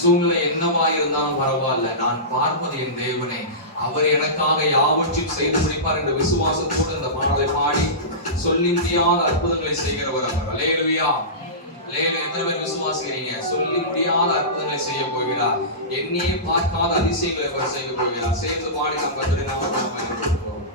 சூழ்நிலை என்னவா இருந்தாலும் பரவாயில்ல, நான் பார்ப்பது என் தேவனை, அவர் எனக்காக யாவற்றையும் செய்து முடிப்பார் என்ற விசுவாசத்தோடு இந்த பாடலை பாடி சொல்லி முடியாத அற்புதங்களை செய்கிறவர் அவர். அல்லேலூயா. எத்தனை பேர் விசுவாசிக்கிறீங்க? சொல்லி முடியாத அற்புதங்களை செய்ய போகிறார். என்னையே பார்க்காத அதிசயங்களை அவர் செய்ய போகிறார். சேர்ந்து பாடி நாம் கர்த்தருடைய நாமத்தை பயன்படுத்துவோம்.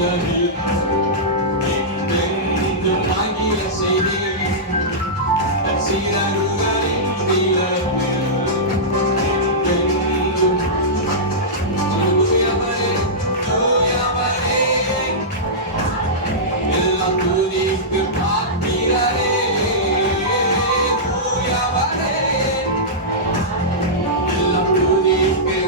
நிலவில் என்றென்றும் ஆகிய செய்தி சீரருகளின் நிலவில் என்றென்றும் தூயவரே தூயவரே எல்லாம் துதிக்கு பாத்திரரே தூயவரே எல்லாம் துதிக்கு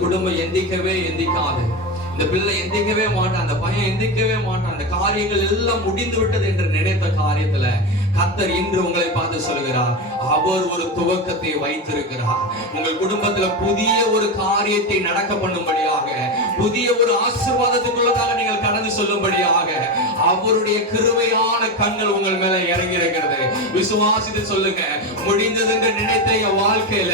குடும்பம் எந்திக்கவே எந்திக்காது, இந்த பிள்ளை எந்திக்கவே மாட்டான், அந்த பையன் எந்திக்கவே மாட்டான், அந்த காரியங்கள் எல்லாம் முடிந்து விட்டது என்று நினைத்த காரியத்துல கர்த்தர் இன்று உங்களை பார்த்து சொல்கிறார், அவர் ஒரு துவக்கத்தை வைத்திருக்கிறார். உங்கள் குடும்பத்துல புதிய ஒரு காரியத்தை நடக்க பண்ணும்படியாக, புதிய ஒரு ஆசீர்வாதத்துக்குள்ளதாக நீங்கள் கடந்து சொல்லும்படியாக அவருடைய கிருபையான கண்கள் உங்கள் மேல இறங்கி இருக்கிறது. விசுவாசித்து சொல்லுங்க, முடிந்தது என்று நினைத்த என் வாழ்க்கையில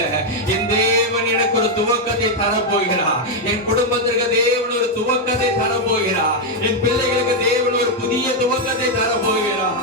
என் தேவன் எனக்கு ஒரு துவக்கத்தை தரப்போகிறார். என் குடும்பத்திற்கு தேவன் ஒரு துவக்கத்தை தரப்போகிறார். என் பிள்ளைகளுக்கு தேவன் ஒரு புதிய துவக்கத்தை தரப்போகிறார்.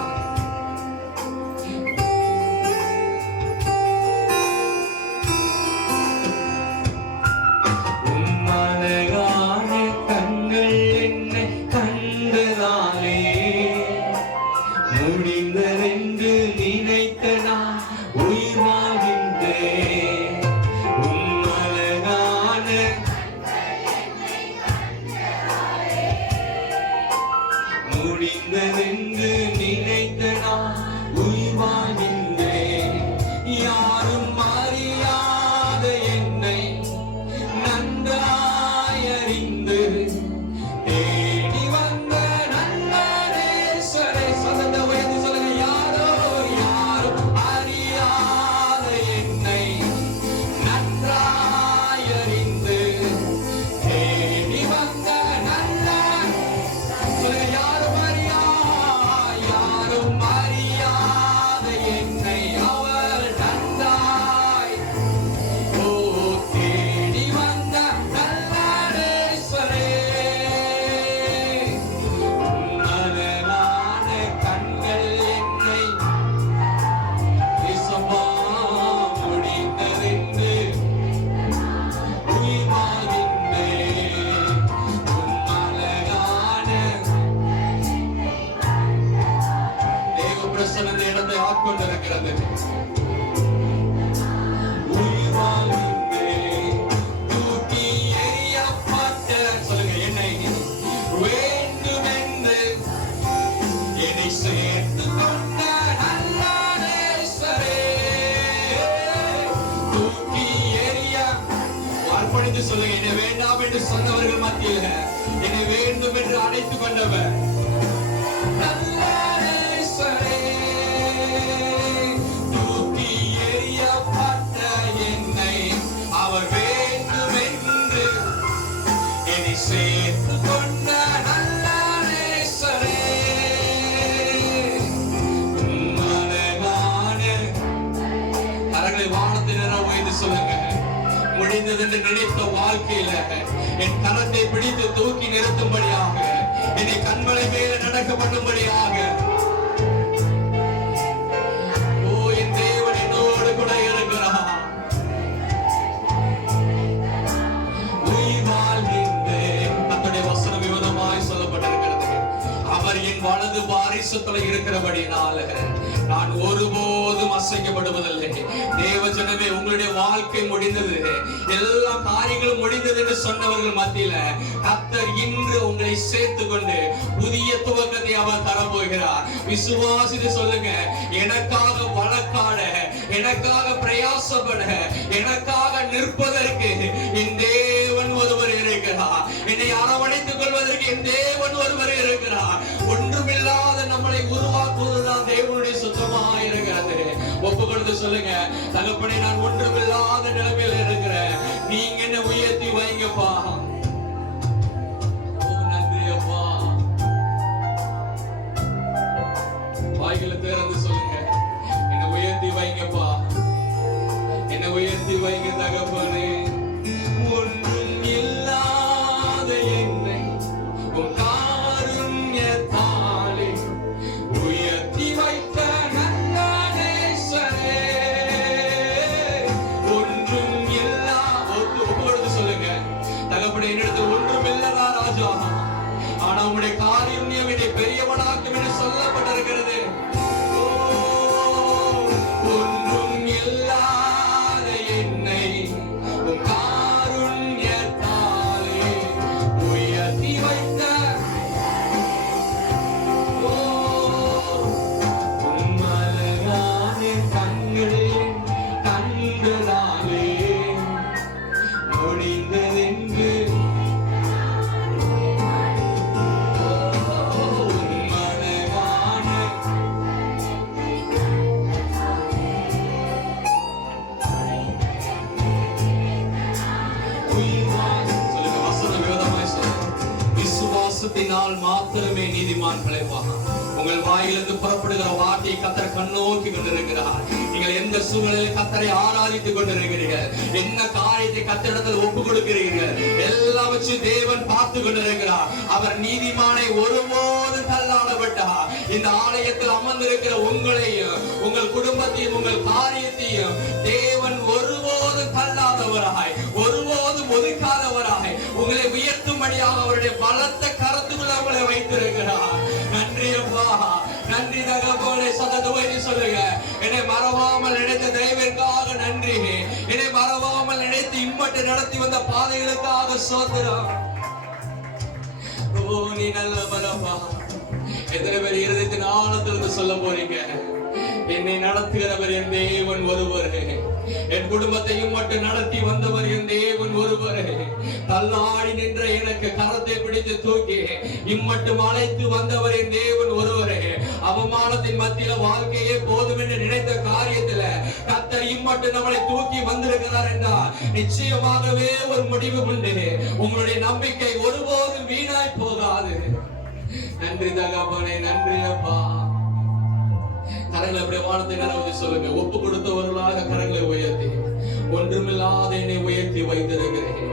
முடிந்ததென்று நினைத்த நான் உயிர் வாழ்கின்றேன். யாரும் அறியாத என்னை நன்றாய் அறிந்து தேடி வந்த நல்ல நேசரே. சதந்த உயர்ந்து சொல்லுங்க, யாரும் அறியாத என்னை நன்றாய் அறிந்து தேடி வந்த நல்ல, சொல்லுங்க, யாரும் அறியாத சொல்லுங்க, என்னை வேண்டாம் என்று சொன்னவர்கள் மத்தியில என்னை வேண்டும் என்று அழைத்துக் கொண்டவர் நல்ல நேசரே. தூக்கி எறியப்பட்ட என்னை அவர் வேண்டும் என்று என்னை சேர்த்து கொண்ட நல்ல நேசரே. கரங்களை வானத்தினரா உயர்த்தி சொல்லுங்க, முடிந்தது என்று நினைத்த வாழ்க்கையில என் கரத்தை பிடித்து தூக்கி நிறுத்தும்படியாக, என்னை கண்மலை மேல நடக்க பண்ணும்படியாக, ஓ என் தேவன் என்னோடு கூட இருக்கிறார். உயிர் வாழ்கின்றேன். அத்தனை வசனம் விவதமாய் சொல்லப்பட்டிருக்கிறது. அவர் என் வலது பாரிசத்துல இருக்கிறபடினால நான் ஒருபோதும் அசைக்கப்படுவதில்லை. தேவ ஜனமே, உங்களுடைய வாழ்க்கை முடிந்தது, எல்லா காரியங்களும் முடிந்தது என்று சொன்னவர்கள் மத்தியில கர்த்தர் இன்று உங்களை சேர்த்து கொண்டு புதிய துவக்கத்தை அவர் தரப்போகிறார். விசுவாசித்து சொல்லுங்க, எனக்காக வழக்காட, எனக்காக பிரயாசப்பட, எனக்காக நிற்பதற்கு என் தேவன் ஒருவர் இருக்கிறார். என்னை அரவணைத்துக் கொள்வதற்கு என் தேவன் ஒருவர் இருக்கிறார். ஒன்றுமில்லாத நம்மளை உருவாக்குவதுதான் தேவனுடைய சுத்தமா இருக்கிறது. ஒப்பு கொடுத்து சொல்லுங்க, தகப்பனே, நான் ஒன்றுமில்லாத நிலைமையில இருக்கிறேன், நீங்க என்ன உயர்த்தி வைங்கப்பா. நன்றி அப்பா. வாய்களை திறந்து சொல்லுங்க, என்ன உயர்த்தி வைங்கப்பா, என்ன உயர்த்தி வைங்க தகப்பனே. ஒன்றும் இல்லாத என்னை உன் காருண்யத்தாலே உயர்த்தி வைத்த நல்ல நேசரே. ஒன்றும் இல்லா, ஒப்புக்கொடுத்து சொல்லுங்க, தகப்பனே, என்னிடத்தில் ஒன்றும் இல்லதா ராஜா, ஆனா உங்களுடைய காருண்யம் என்னை பெரியவனாக்கும் என்று சொல்லப்பட்டிருக்கிறது. ஒன்றும் இல்லாத என்னை உன் காருண்யத்தாலே உயர்த்தி வைத்த உம்மலரான கண்களின் கண்களாலே முடிந்ததென்று விசுவாசத்தினால் மாத்திரமே நீதிமான் பிழைப்பான். உங்கள் வாயிலிருந்து புறப்படுகிற வார்த்தையை கர்த்தர் கண்ணோக்கி கொண்டிருக்கிறார். நீங்கள் எந்த சூழ்நிலையில் கர்த்தரை ஆராதித்துக் கொண்டிருக்கிறீர்கள், என்ன காரியத்தை கர்த்தரிடத்தில் ஒப்பு கொடுக்கிறீர்கள், எல்லாம் வச்சு தேவன் பார்த்து கொண்டிருக்கிறார். அவர் நீதிமானை ஒருபோதும் தள்ளாட விட்டார். இந்த ஆலயத்தில் அமர்ந்திருக்கிற உங்களையும் உங்கள் குடும்பத்தையும் உங்கள் காரியத்தையும் தேவன் ஒருபோதும் தள்ளாதவராய், ஒருபோதும் ஒதுக்காதவராய் உங்களை உயர்த்தும்படியாக அவருடைய பலத்த கரத்துக்குள்ள உங்களை வைத்திருக்கிறார். நன்றி அப்பா, நன்றி தகப்பனே. சததுவைத்து சொல்லுங்க, என்னை மறவாமல் நினைத்த தயவிற்காக நன்றி, என்னை மறவாமல் நினைத்து இம்மட்டு நடத்தி வந்த பாதைகளுக்காக சோத்திரம். ஓ நீ நல்ல பரப்பா. எத்தனை பேர் இருதயத்தின் ஆழத்திலிருந்து சொல்ல போறீங்க, என்னை நடத்துகிறவர் என் தேவன் ஒருவரே, என் குடும்பத்தையும் மட்டும் நடத்தி வந்தவர் என் தேவன் ஒருவரே, தள்ளாடி நின்ற எனக்கு கரத்தை பிடித்து தூக்கி இம்மட்டும் அழைத்து வந்தவர் என் தேவன் ஒருவரே. அவமானத்தின் மத்தியில வாழ்க்கையே போதும் என்று நினைத்த காரியத்துல கர்த்தர் இம்மட்டும் நம்மளை தூக்கி வந்திருக்கிறார் என்றால் நிச்சயமாகவே ஒரு முடிவு உண்டு. உங்களுடைய நம்பிக்கை ஒருபோதும் வீணாய் போகாது. நன்றி தகப்பனே, நன்றி அப்பா. கரங்களை அப்படியே வானத்தை நினைவு சொல்லுங்க, ஒப்பு கொடுத்தவர்களாக கரங்களை உயர்த்தி, ஒன்றுமில்லாத என்னை உயர்த்தி வைத்திருக்கிறேன்.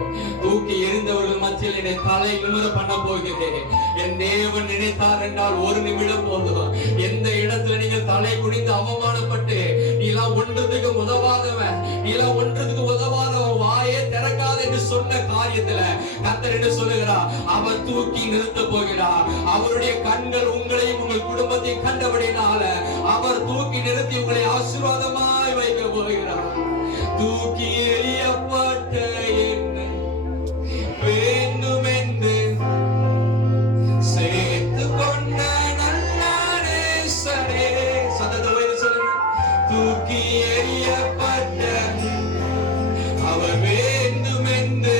தூக்கி எறிந்தவர்கள் மத்தியில் என்னை தலை நிமிர பண்ண போகிறேன். என் தேவன் நினைத்தார் என்றால் ஒரு நிமிடம் போதும். எந்த இடத்துல நீங்கள் தலை குனிந்து அவமானப்பட்டு நீலாம் ஒன்றதுக்கு உதவாதவன், நீலாம் ஒன்றதுக்கு உதவாதவன், வாயே திறக்காத என்று சொன்ன காரியத்துல கர்த்தர் என்ன சொல்லுகிறார், அவர் தூக்கி நிறுத்த போகிறார். அவருடைய கண்கள் உங்களையும் உங்கள் குடும்பத்தையும் கண்டபடினால அவர் தூக்கி நிறுத்தி உங்களை ஆசீர்வாதமாய் வைக்க போகிறார். தூக்கி எறியப்பட்ட என்னை வேண்டும் என்று சேர்த்து கொண்ட நல்ல நேசரே. சததுவைத்து சொல்லுங்க, தூக்கி எறியப்பட்ட அவர் வேண்டும் என்று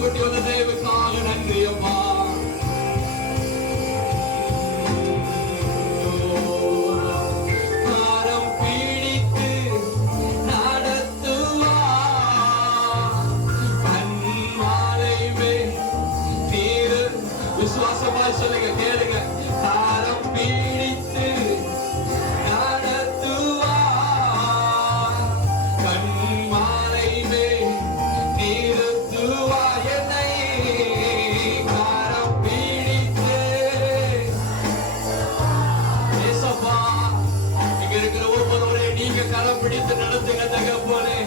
கூட்டி வந்த தேவனுக்காக நன்றி அப்பா. விசுவாசமா சொல்லுங்க, கேளுங்க. காரம் பீடித்து நடத்துவா, கண்மாலை மேல் நிறுத்துவா என்னை. காரம் பீடித்து ஏசப்பா, இங்க இருக்கிற ஒவ்வொருவரையும் நீங்க கரம் பிடித்து நடத்துங்க தகப்பனே.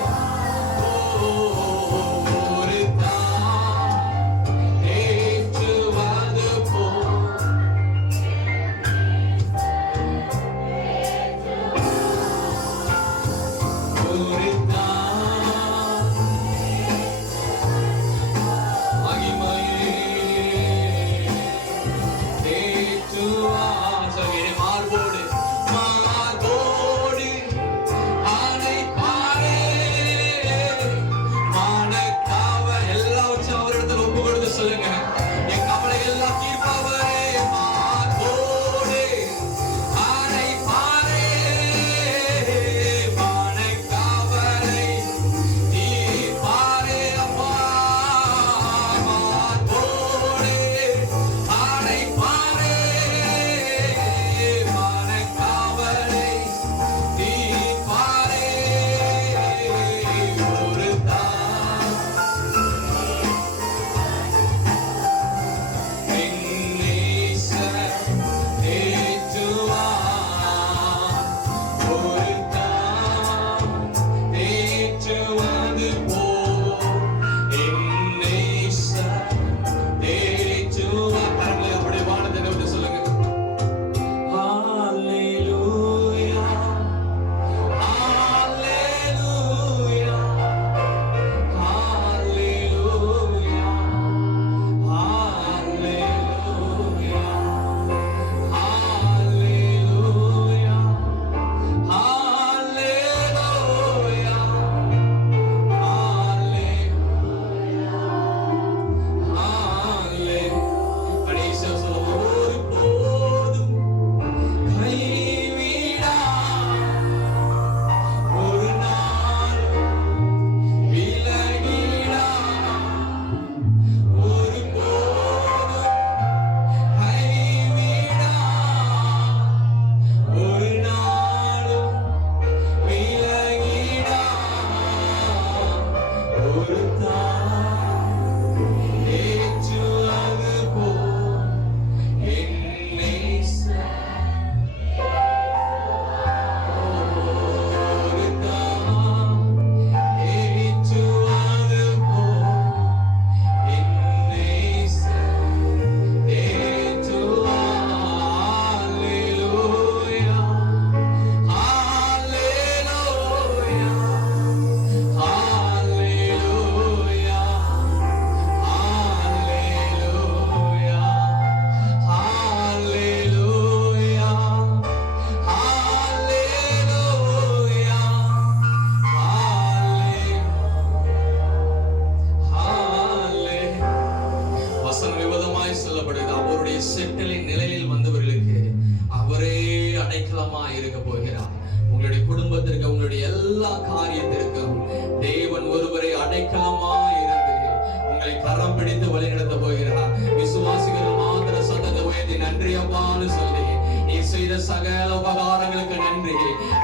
சகல உபகாரங்களுக்கு நன்றி.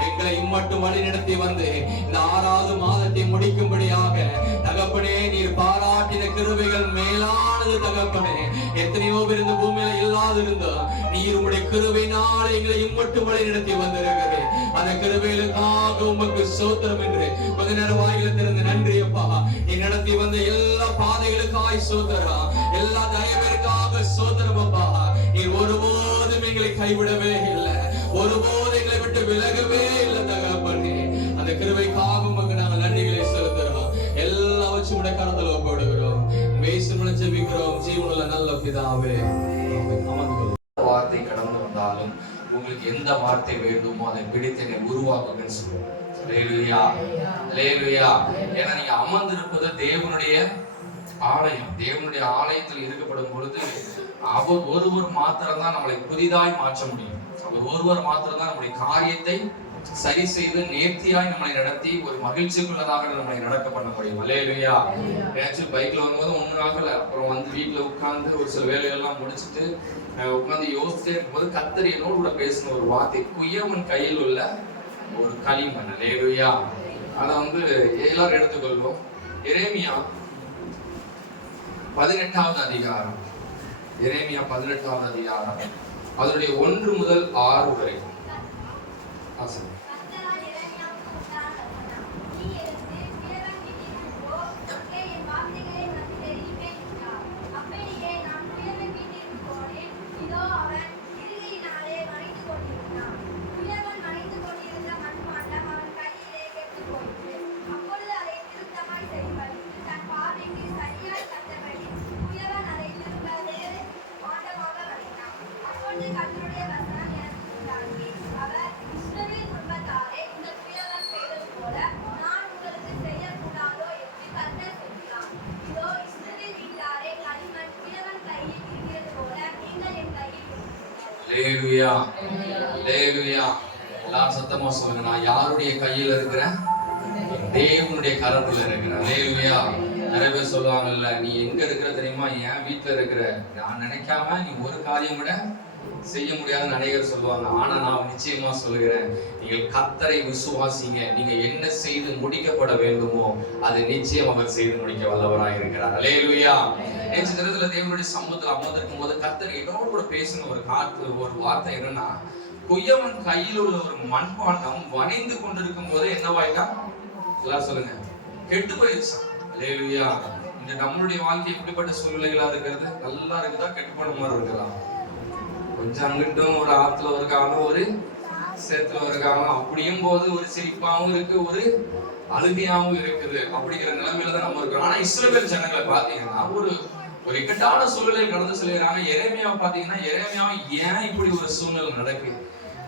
எங்களை இம்மட்டும் வழி நடத்தி வந்து இந்த 6வது மாதத்தை முடிக்கும்படியாக தகப்பனே நீர் பாராட்டின கிருபைகள் மேலானது தகப்பனே. எத்தனையோ பேர் இந்த பூமியில இல்லாதிருந்தா நீர் உம்முடைய கிருபையினால் எங்களை இம்மட்டும் வழி நடத்தி வந்திருக்கிறேன். அந்த கிருபைகளுக்காக உமக்கு ஸ்தோத்திரம் என்று கொஞ்ச நேரம் வாயில திறந்து நன்றி அப்பா. நீ நடத்தி வந்த எல்லா பாதைகளுக்காய் ஸ்தோத்திரம், எல்லா தயவிற்காக ஸ்தோத்திரம் அப்பா. நீர் ஒருபோதும் எங்களை கைவிடவே இல்லை, ஒருபோது எங்களை விட்டு விலகவே இல்லை தகப்பனே. அந்த கிருபைக்காக உமக்கு நாங்கள் நன்றிகளை செலுத்துகிறோம். எல்லாம் வச்சு உடைய கரத்துல ஒப்படுகிறோம். மேய்சுமனை ஜெபிக்கிறோம் ஜீவனுள்ள நல்ல பிதாவே. வார்த்தை கடந்து வந்தாலும் உங்களுக்கு எந்த வார்த்தை வேண்டுமோ அதை பிடித்து என்னை உருவாக்குங்கன்னு சொல்லுவோம். ஏன்னா நீங்க அமர்ந்திருப்பது தேவனுடைய ஆலயம், தேவனுடைய ஆலயத்தில் இருக்கப்படும் பொழுது அவர் ஒருவர் மாத்திரம் தான் நம்மளை புதிதாய் மாற்ற முடியும். அவர் ஒருவர் மாத்திரம் தான் நம்முடைய காரியத்தை சரி செய்து நேர்த்தியாய் நம்மளை நடத்தி ஒரு மகிழ்ச்சிக்குள்ளதாக நம்மளை நடக்க பண்ண முடியும். அல்லேலூயா. ஆக்சுவலி பைக்ல வரும்போது ஒன்றும் ஆகல. அப்புறம் வந்து வீட்டுல உட்கார்ந்து ஒரு சில வேலைகள்லாம் முடிச்சுட்டு உட்கார்ந்து யோசிச்சுட்டே இருக்கும்போது கர்த்தர் என்னோடு கூட பேசின ஒரு வார்த்தை, குயவன் கையில் உள்ள ஒரு களிமண். அல்லேலூயா. அதை வந்து எல்லாரும் எடுத்துக்கொள்வோம். எரேமியா 18வது அதிகாரம், எரேமியா 18வது அதிகாரம் அதனுடைய 1 முதல் 6 வரை. எல்லாரும் சத்தமா சொல்லுங்க, நான் யாருடைய கையில இருக்கிறேன்? தேவனுடைய கரத்துல இருக்கிறேன். அல்லேலூயா. நிறைய பேர் சொல்லுவாங்கல்ல, நீ எங்க இருக்கிற தெரியுமா? என் வீட்டுல இருக்கிற. நான் நினைக்காம நீ ஒரு காரியம் கூட செய்ய முடியாதுன்னு அநேகர் சொல்லுவாங்க. ஆனா நான் நிச்சயமா சொல்லுகிறேன், நீங்கள் கர்த்தரை விசுவாசிங்க. நீங்க என்ன செய்து முடிக்கப்பட வேண்டுமோ அதை நிச்சயம் அவர் செய்து முடிக்க வல்லவராய் இருக்கிறார். அல்லேலூயா. நேற்று தினத்துல தேவனுடைய சமூகத்துல அமர்ந்திருக்கும் போது கர்த்தர் என்னோட கூட பேசின ஒரு வார்த்தை என்னன்னா, குயவன் கையில் உள்ள ஒரு மண்பாண்டம் வணைந்து கொண்டிருக்கும் போது என்னவாயிட்டான்? எல்லாரும் சொல்லுங்க, கெட்டு போயிடுச்சு. அல்லேலூயா. இந்த நம்மளுடைய வாழ்க்கை எப்படிப்பட்ட சூழ்நிலைகளா இருக்கிறது? நல்லா இருக்குதா? கெட்டு போன மாதிரி இருக்கலாம். கொஞ்சம் அங்கிட்டும் ஒரு ஆத்துல ஒரு காலம், ஒரு சேத்துல ஒரு காலம், அப்படியும் போது ஒரு சிரிப்பாவும் இருக்கு, ஒரு அழுகையாவும் இருக்குது. அப்படிங்கிற நிலைமையில தான் நம்ம இருக்கிறோம். ஆனா இஸ்ரவேல் ஜனங்களை பாத்தீங்கன்னா ஒரு இக்கட்டான சூழ்நிலை கடந்து செல்கிறாங்க. எரேமியாவை பாத்தீங்கன்னா, எரேமியாவை ஏன் இப்படி ஒரு சூழ்நிலை நடக்கு,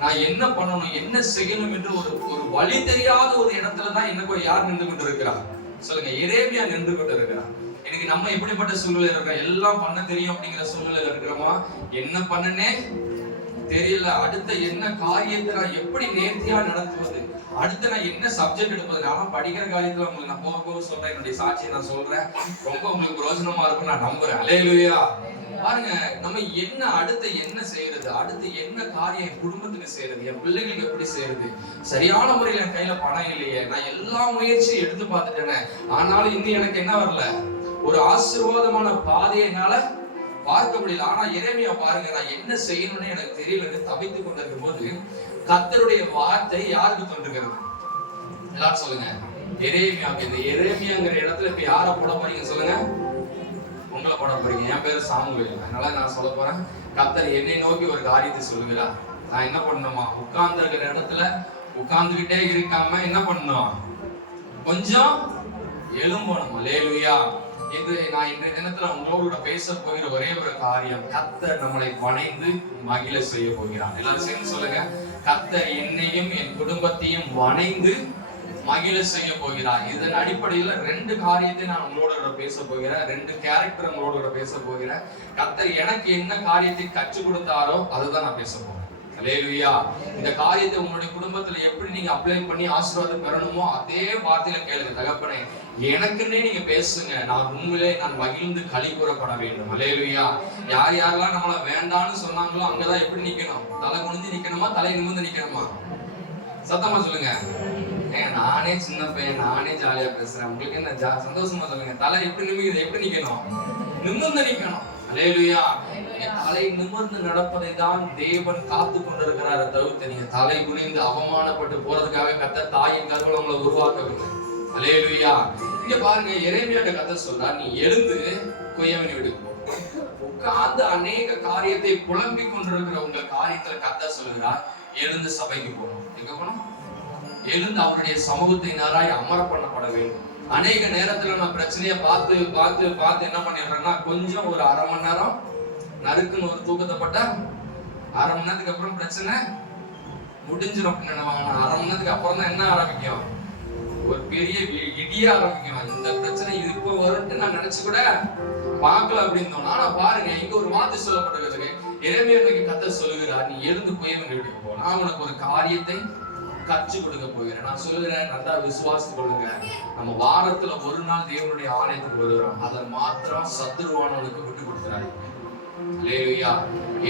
நான் என்ன பண்ணணும், என்ன செய்யணும் என்று ஒரு வழி தெரியாத ஒரு இடத்துலதான் எனக்கு யார் நின்று கொண்டு இருக்கிறார்? சொல்லுங்க, எரேமியா நின்று கொண்டு இருக்கிறார். இன்னைக்கு நம்ம எப்படிப்பட்ட சூழ்நிலை இருக்கிறோம்? எல்லாம் பண்ண தெரியும் அப்படிங்கிற சூழ்நிலை இருக்கிறோமா? என்ன பண்ணனே தெரியல. அடுத்த என்ன காரியத்தை நான் எப்படி நேர்த்தியா நடத்துவது, அடுத்து நான் என்ன சப்ஜெக்ட் எடுப்பது. நான் படிக்கிற காரியத்துல உங்களுக்கு நான் போக சொல்றேன், என்னுடைய சாட்சியை நான் சொல்றேன், ரொம்ப உங்களுக்கு பிரயோஜனமா இருக்கும் நான் நம்புறேன். அல்லேலூயா. பாருங்க, நம்ம என்ன அடுத்து என்ன செய்யறது, அடுத்து என்ன காரியம் என் குடும்பத்துக்கு செய்யறது, என் பிள்ளைகளுக்கு எப்படி செய்யறது, சரியான முறையில் என் கையில பணம் இல்லையே, நான் எல்லா முயற்சியும் எடுத்து பார்த்துட்டேனே, ஆனாலும் இன்னும் எனக்கு என்ன வரல, ஒரு ஆசீர்வாதமான பாதையை என்னால பார்க்க முடியல. ஆனா எரேமியா பாருங்க, நான் என்ன செய்யணும்னு எனக்கு தெரியலன்னு தவித்துக் கொண்டிருக்கும் போது கர்த்தருடைய வார்த்தை யாருக்கு தோன்றுகிறது? எல்லாரும் சொல்லுங்க, எரேமியாவுக்கு. இந்த எரேமியாங்கிற இடத்துல இப்ப யார போட போறீங்க சொல்லுங்க? உங்களை போட போறீங்க. என் பேரு சாமுவேல். அதனால நான் சொல்ல போறேன், கர்த்தர் என்னை நோக்கி ஒரு காரியத்தை சொல்லுகிறார். நான் என்ன பண்ணணுமா? உட்கார்ந்து இருக்கிற இடத்துல உட்கார்ந்துகிட்டே இருக்காம என்ன பண்ணணும்? கொஞ்சம் எழும்பணும். அல்லேலூயா. நான் இன்றைய தினத்துல உங்களோட பேச போகிற ஒரே ஒரு காரியம், கர்த்தர் நம்மளை வணைந்து மகிழ செய்ய போகிறார். எல்லாரும் சேர்ந்து சொல்லுங்க, கர்த்தர் என்னையும் என் குடும்பத்தையும் வணைந்து மகிழ செய்ய போகிறார். இதன் அடிப்படையில 2 காரியத்தை நான் உங்களோட பேச போகிறேன், 2 கேரக்டர் உங்களோட பேச போகிறேன். கர்த்தர் எனக்கு என்ன காரியத்தை கற்றுக் கொடுத்தாரோ அதுதான் நான் பேச போறேன். அல்லேலூயா. இந்த காரியத்தை உங்களுடைய குடும்பத்துல எப்படி நீங்க அப்ளை பண்ணி ஆசீர்வாதம் பெறணுமோ அதே வார்த்தையில கேளுங்க. தகப்பனே, எனக்குன்னே நீங்க பேசுங்க, நான் உண்மையிலே நான் மகிழ்ந்து களி கூறப்பட வேண்டும். அல்லேலூயா. யார் யாரெல்லாம் நம்மள வேண்டான்னு சொன்னாங்களோ அங்கதான் எப்படி நிக்கணும்? தலை குனிஞ்சு நிக்கணுமா, தலை நிமிர்ந்து நிக்கணுமா? சத்தமா சொல்லுங்க. நானே சின்ன பையன், நானே ஜாலியா பேசுறேன், உங்களுக்கு என்ன சந்தோஷமா சொல்லுங்க. தலை எப்படி நிமிக்குது? எப்படி நிக்கணும்? நிமிர்ந்து நிக்கணும். அல்லேலூயா. தலை நிமிர்ந்து நடப்பதை தான் தேவன் காத்து கொண்டிருக்கிறார். தவிர்த்து நீங்க தலை குனிந்து அவமானப்பட்டு போறதுக்காக கர்த்தர் தாயின் கருவில உங்களை உருவாக்கவில்லை. அல்லேலூயா. இங்க பாருங்க, எரேமியாட்ட கர்த்தர் சொல்றார், நீ எழுந்து குயவன் வீட்டுக்கு போ. உட்கார்ந்து அநேக காரியத்தை புலம்பிக் கொண்டிருக்கிற உங்க காரியத்துல கர்த்தர் சொல்கிறார், எழுந்து சபைக்கு போகணும். எங்க போகணும்? எழுந்து அவருடைய சமூகத்தை நாராய் அமர பண்ணப்பட வேண்டும். அநேக நேரத்துல நான் பிரச்சனையை பார்த்து பார்த்து பார்த்து என்ன பண்ணிடுறேன்னா, கொஞ்சம் ஒரு 1/2 மணி நேரம் நறுக்குன்னு ஒரு தூக்கத்தை பட்டா 1/2 மணி நேரத்துக்கு அப்புறம் பிரச்சனை முடிஞ்சிடும். 1/2 மணி நேரத்துக்கு அப்புறம் தான் என்ன ஆரம்பிக்கும்? ஒரு பெரிய இடிய ஆரம்பிக்கும். இந்த பிரச்சனை இது இப்போ வரும்னு நான் நினைச்சு கூட பார்க்கல அப்படின்னு. ஆனா பாருங்க, இங்க ஒரு வார்த்தை சொல்லப்பட்டிருக்கு. எரேமியாவுக்கு கர்த்தர் சொல்லுகிறார், நீ எழுந்து குயவன் வீட்டுக்கு போ, நான் உனக்கு ஒரு காரியத்தை கற்றுக் கொடுக்க போகிறேன். நான் சொல்லுகிறேன், நல்லா விசுவாசித்து கொள்ளுங்க. நம்ம வாரத்துல ஒரு நாள் தேவனுடைய ஆலயத்துக்கு வருகிறோம், அதை மாத்திரம் சத்துருவானவனுக்கு விட்டு கொடுக்கிறாரு. அல்லேலூயா.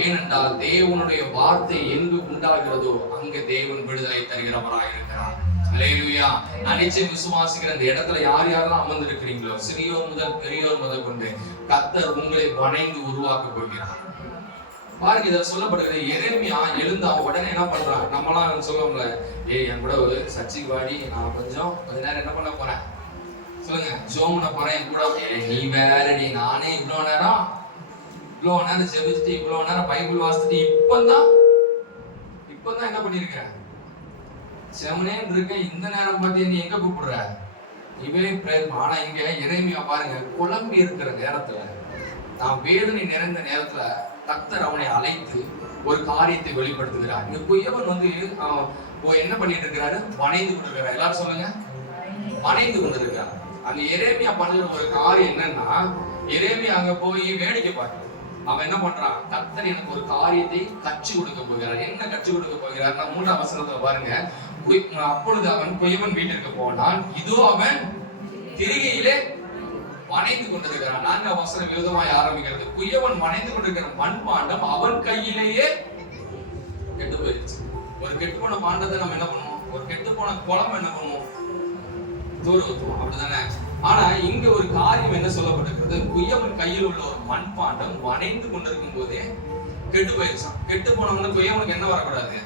ஏனென்றால் தேவனுடைய வார்த்தை எங்கு உண்டாகிறதோ அங்கு தேவன் விடுதலை தருகிறவராய் இருக்கிறார். அல்லேலூயா. நான் நிச்சயம் விசுவாசிக்கிற இந்த இடத்துல யார் யாரெல்லாம் அமர்ந்திருக்கிறீங்களோ, சிறியோர் முதல் பெரியோர் முதல் கொண்டு கர்த்தர் உங்களை வணைந்து உருவாக்க போகிறார். பாருங்க, இதை சொல்லப்படுகிறது. எரேமியா எழுந்து அவன் உடனே என்ன பண்றான்? நம்மளாம் சொல்லுவோம்ல, என் கூட ஒரு சர்ச்சைக்கு வாடி, நான் கொஞ்ச நேரம் என்ன பண்ண போறேன் சொல்லுங்க, ஜோம் பண்ண போறேன் என் கூட. நீ வேறடி, நானே இவ்வளவு நேரம் ஜெபிச்சுட்டு இவ்வளவு நேரம் பைபிள் வாசிச்சுட்டு இப்பதான் என்ன பண்ணிருக்க, செவனேன்னு இருக்க. இந்த நேரம் பார்த்து நீ எங்க கூப்பிடுற? இவே பிரேம். ஆனா இங்க எரேமியா பாருங்க, குழம்பி இருக்கிற நேரத்துல, நான் வேதனை நிறைந்த நேரத்துல கர்த்தர் அவனை அழைத்து ஒரு காரியத்தை வெளிப்படுத்துகிறார். இந்த குயவன் என்ன பண்ணிட்டு இருக்கிறாரு? வணைந்து கொண்டிருக்கிறார். எல்லாரும் சொல்லுங்க, வணைந்து கொண்டிருக்கிறார். அந்த எரேமியா பண்ணுற ஒரு காரியம் என்னன்னா, எரேமியா அங்க போய் வேடிக்கை பார்க்க, அவன் என்ன பண்றான்? கர்த்தர் எனக்கு ஒரு காரியத்தை கற்றுக் கொடுக்க போகிறார். என்ன கற்றுக் கொடுக்க போகிறார்? 3ஆம் வசனத்துல பாருங்க, அப்பொழுது அவன் குயவன் வீட்டிற்கு போனான், இதோ அவன் திரிகையிலே வணைந்து கொண்டிருக்கிறான். 4ஆம் வசனம் விரோதமாய் ஆரம்பிக்கிறது. குயவன் வணைந்து கொண்டிருக்கிற மண்பாண்டம் அவன் கையிலேயே கெட்டு போயிருச்சு. ஒரு கெட்டு போன பாண்டத்தை நம்ம என்ன பண்ணுவோம்? ஒரு கெட்டு போன குழம்பு என்ன பண்ணுவோம்? தூர ஊத்துவோம், அப்படிதானே? ஆனா இங்க ஒரு காரியம் என்ன சொல்லப்பட்டிருக்கிறது? குயவன் கையில் உள்ள ஒரு மண்பாண்டம் வணைந்து கொண்டிருக்கும் போதே கெட்டு போயிருச்சான். கெட்டு போனவங்க குயவனுக்கு என்ன வரக்கூடாது?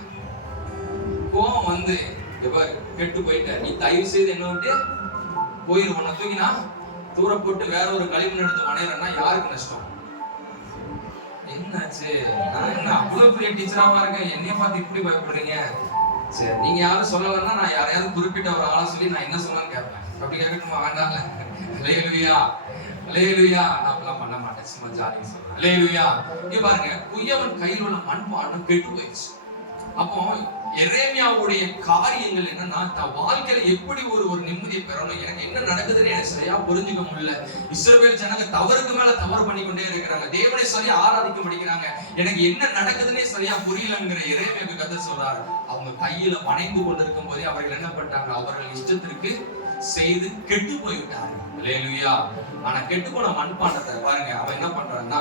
கோவம் வந்து, கெட்டு போயிட்ட, நீ தயவு செய்து என்ன விட்டு போயிரு, உன்னை தூக்கினா தூர போட்டு வேற ஒரு களிமண் எடுத்து வணையறன்னா யாருக்கு நஷ்டம்? என்னாச்சு? நான் என்ன அவ்வளவு பெரிய டீச்சராவா இருக்கேன், என்னைய பார்த்து இப்படி பயப்படுறீங்க? சரி, நீங்க யாரும் சொல்லலன்னா நான் யாரையாவது குறிப்பிட்ட ஒரு ஆளை சொல்லி நான் என்ன சொல்லணும்னு கேட்பேன். அப்படி கேட்கணுமா? வேண்டாம்ல. அல்லேலூயா, அல்லேலூயா. நான் அப்படிலாம் பண்ண மாட்டேன், சும்மா ஜாலியா சொல்றேன். அல்லேலூயா. இங்க பாருங்க, குயவன் கையில் உள்ள மண்பாண்டம் கெட்டு போயிடுச்சு. அப்போ எரேமியாவுடைய காரியங்கள் என்னன்னா, தான் வாழ்க்கையில எப்படி ஒரு நிம்மதியை பெறணும், எனக்கு என்ன நடக்குதுன்னு எனக்கு சரியா புரிஞ்சுக்க முடியல. இஸ்ரவேல் ஜனங்க தவறுக்கு மேல தவறு பண்ணிக்கொண்டே இருக்கிறாங்க, தேவனை சரியா ஆராதிக்க முடிக்கிறாங்க, எனக்கு என்ன நடக்குதுன்னே சரியா புரியலங்கிற எரேமியாவுக்கு கர்த்தர் சொல்றாரு. அவங்க கையில வணைந்து கொண்டிருக்கும் போதே அவர்கள் என்ன பண்ணிட்டாங்க? அவர்கள் இஷ்டத்திற்கு செய்து கெட்டு போய்விட்டார்கள். அல்லேலூயா. ஆனா கெட்டு போன மண்பாண்டத்தை பாருங்க, அவன் என்ன பண்றான்னா,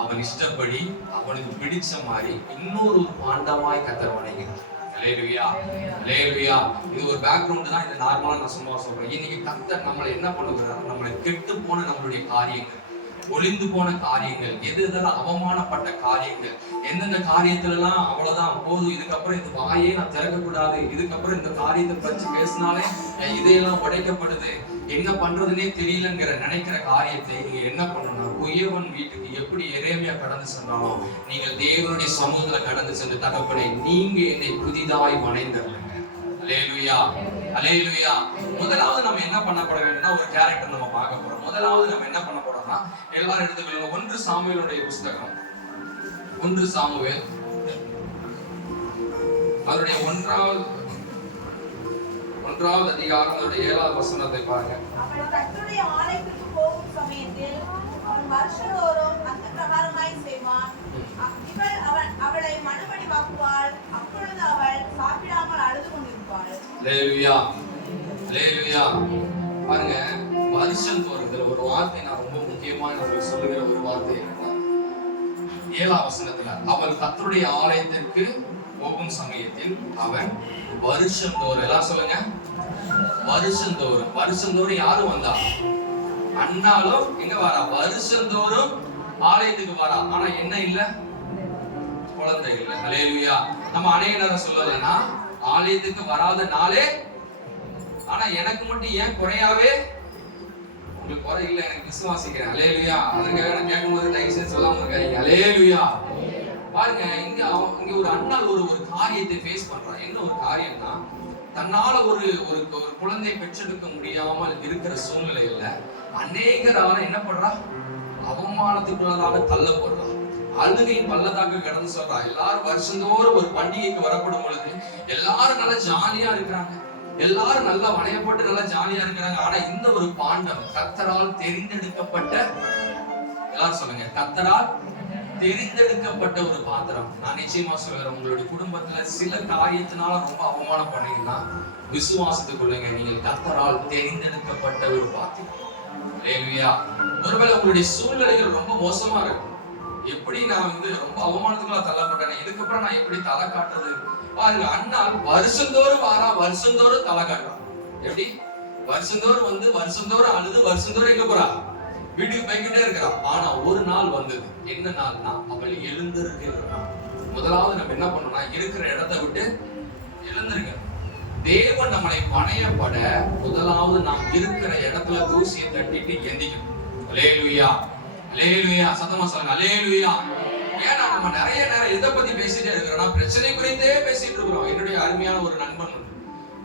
அவன் இஷ்டப்படி அவனுக்கு பிடிச்ச மாதிரி இன்னொரு பாண்டமாய் கர்த்தர் வணைகிறான். அல்லேலூயா, அல்லேலூயா. இது ஒரு பேக்ரவுண்ட் தான். இது நார்மலா நான் சும்மா சொல்றேன். இன்னைக்கு கர்த்தர் நம்மளை என்ன பண்ணுகிறார்? நம்மளை கெட்டு போன நம்மளுடைய காரியங்கள், ஒளிந்து போன காரியங்கள், எதெல்லாம் அவமானப்பட்ட காரியங்கள், எந்தெந்த காரியத்துல எல்லாம் அவ்வளவுதான் போதும், இதுக்கப்புறம் இந்த வாயே நான் திறக்க கூடாது, இதுக்கப்புறம் இந்த காரியத்தை பற்றி பேசினாலே இதையெல்லாம் உடைக்கப்படுது, என்ன பண்றதுன்னே தெரியலங்கிற நினைக்கிற காரியத்தை நீங்க என்ன பண்ணணும்? குயவன் வீட்டுக்கு எப்படி எரேமியா கடந்து சென்றாலும் நீங்கள் தேவனுடைய சமூகத்துல கடந்து சென்று, தகப்பனே நீங்க என்னை புதிதாய் வணைந்தருளுங்க. அல்லேலூயா, அல்லேலூயா. முதலாவது நம்ம என்ன பண்ணப்பட வேண்டும்னா, ஒரு கேரக்டர் நம்ம பார்க்க போறோம். முதலாவது நம்ம என்ன பண்ண போறோம்னா, எல்லாரும் எடுத்துக்கொள்ளுங்க. 1 சாமுவேலுடைய புத்தகம், 1 சாமுவேல் அதனுடைய 1ஆவது அதிகாரம் அதனுடைய 7ஆவது வசனத்தை பாருங்க. அவள் கர்த்தருடைய ஆலயத்துக்கு போகும் சமயத்தில் அவன் வருஷந்தோறும் அந்த பிரகாரமாய் செய்வான். அவளை மறுபடி வாக்குவாள். அப்பொழுது அவள் சாப்பிடாமல் அழுது கொண்டிருப்பாள். அல்லேலூயா, அல்லேலூயா. பாருங்க, வருஷந்தோறும் இதுல ஒரு வார்த்தை நான் ரொம்ப முக்கியமா நான் சொல்லுகிற ஒரு வார்த்தை என்னன்னா, 7ஆம் வசனத்துல அவள் கர்த்தருடைய ஆலயத்திற்கு போகும் சமயத்தில் அவன் வருஷந்தோறும், எல்லாம் சொல்லுங்க, வருஷந்தோறும் யாரும் வந்தா? அண்ணாலும் எங்க வரா? வருஷந்தோறும் ஆலயத்துக்கு வரா. ஆனா என்ன இல்ல? குழந்தை இல்ல. அல்லேலூயா. நம்ம அநேக நேரம் சொல்லலன்னா, ஆலயத்துக்கு வராத நாளே, ஆனா எனக்கு மட்டும் ஏன் குறையாவே? உங்களுக்கு குறை இல்ல, எனக்கு விசுவாசிக்கிறேன். அல்லேலூயா. அதுக்காக நான் கேட்கும்போது தயவு செய்து சொல்லாம இருக்காதீங்க. அல்லேலூயா. பாருங்க, இங்க ஒரு அண்ணால் ஒரு காரியத்தை ஃபேஸ் பண்றான். என்ன ஒரு காரியம்னா, தன்னால ஒரு குழந்தை பெற்றெடுக்க முடியாமல் இருக்கிற சூழ்நிலையில அநேகரால என்ன பண்றா? அவமானத்துக்குள்ளதாக தள்ளப்படுறா. அழுகையின் பள்ளத்தாக்கு கடந்து சொல்றா. எல்லாரும் வருஷந்தோறும் ஒரு பண்டிகைக்கு வரப்படும் பொழுது எல்லாரும் நல்லா ஜாலியா இருக்கிறாங்க. எல்லாரும் நல்லா வணையப்பட்டு நல்லா ஜாலியா இருக்கிறாங்க. ஆனா இந்த ஒரு பாண்டம் கர்த்தரால் தெரிந்தெடுக்கப்பட்ட, எல்லாரும் சொல்லுங்க, கர்த்தரால் தெரிந்தெடுக்கப்பட்ட ஒரு பாத்திரம். நான் நிச்சயமா சொல்றேன், உங்களுடைய குடும்பத்துல சில காரியத்தினால ரொம்ப அவமானம் பண்ணீங்கன்னா விசுவாசத்துக்குள்ளுங்க, நீங்கள் கர்த்தரால் தெரிந்தெடுக்கப்பட்ட ஒரு பாத்திரம். ஹல்லேலூயா. ஒருவேளை உங்களுடைய சூழ்நிலைகள் ரொம்ப மோசமா இருக்கும். எப்படி நான் ரொம்ப அவமானத்துக்குள்ள தள்ளப்பட்டேன், இதுக்கப்புறம் நான் எப்படி தலை காட்டுறது? பாருங்க, அண்ணால் வருஷந்தோறும் வாரா, வருஷந்தோறும் தலை காட்டுறான். எப்படி? வருஷந்தோறும் வருஷந்தோறும் அழுது, வருஷந்தோறும் எங்க போறா? வீட்டுக்கு போய்கிட்டே இருக்கிறான். ஆனா ஒரு நாள் வந்தது. என்ன நாள்னா, அவள் எழுந்திருக்கிற நாள். முதலாவது நம்ம என்ன பண்ணோம்னா, இருக்கிற இடத்தை விட்டு எழுந்திருங்க. தேவன் நம்மளை பணையப்பட முதலாவது நாம் இருக்கிற இடத்துல தூசியை தட்டிட்டு எந்திக்கணும். அல்லேலூயா, அல்லேலூயா. சத்தமா சொல்லுங்க, அல்லேலூயா. ஏன்னா நம்ம நிறைய நேரம் எதை பத்தி பேசிட்டே இருக்கிறோம்னா, பிரச்சனை குறித்தே பேசிட்டு இருக்கிறோம். என்னுடைய அருமையான ஒரு நண்பன்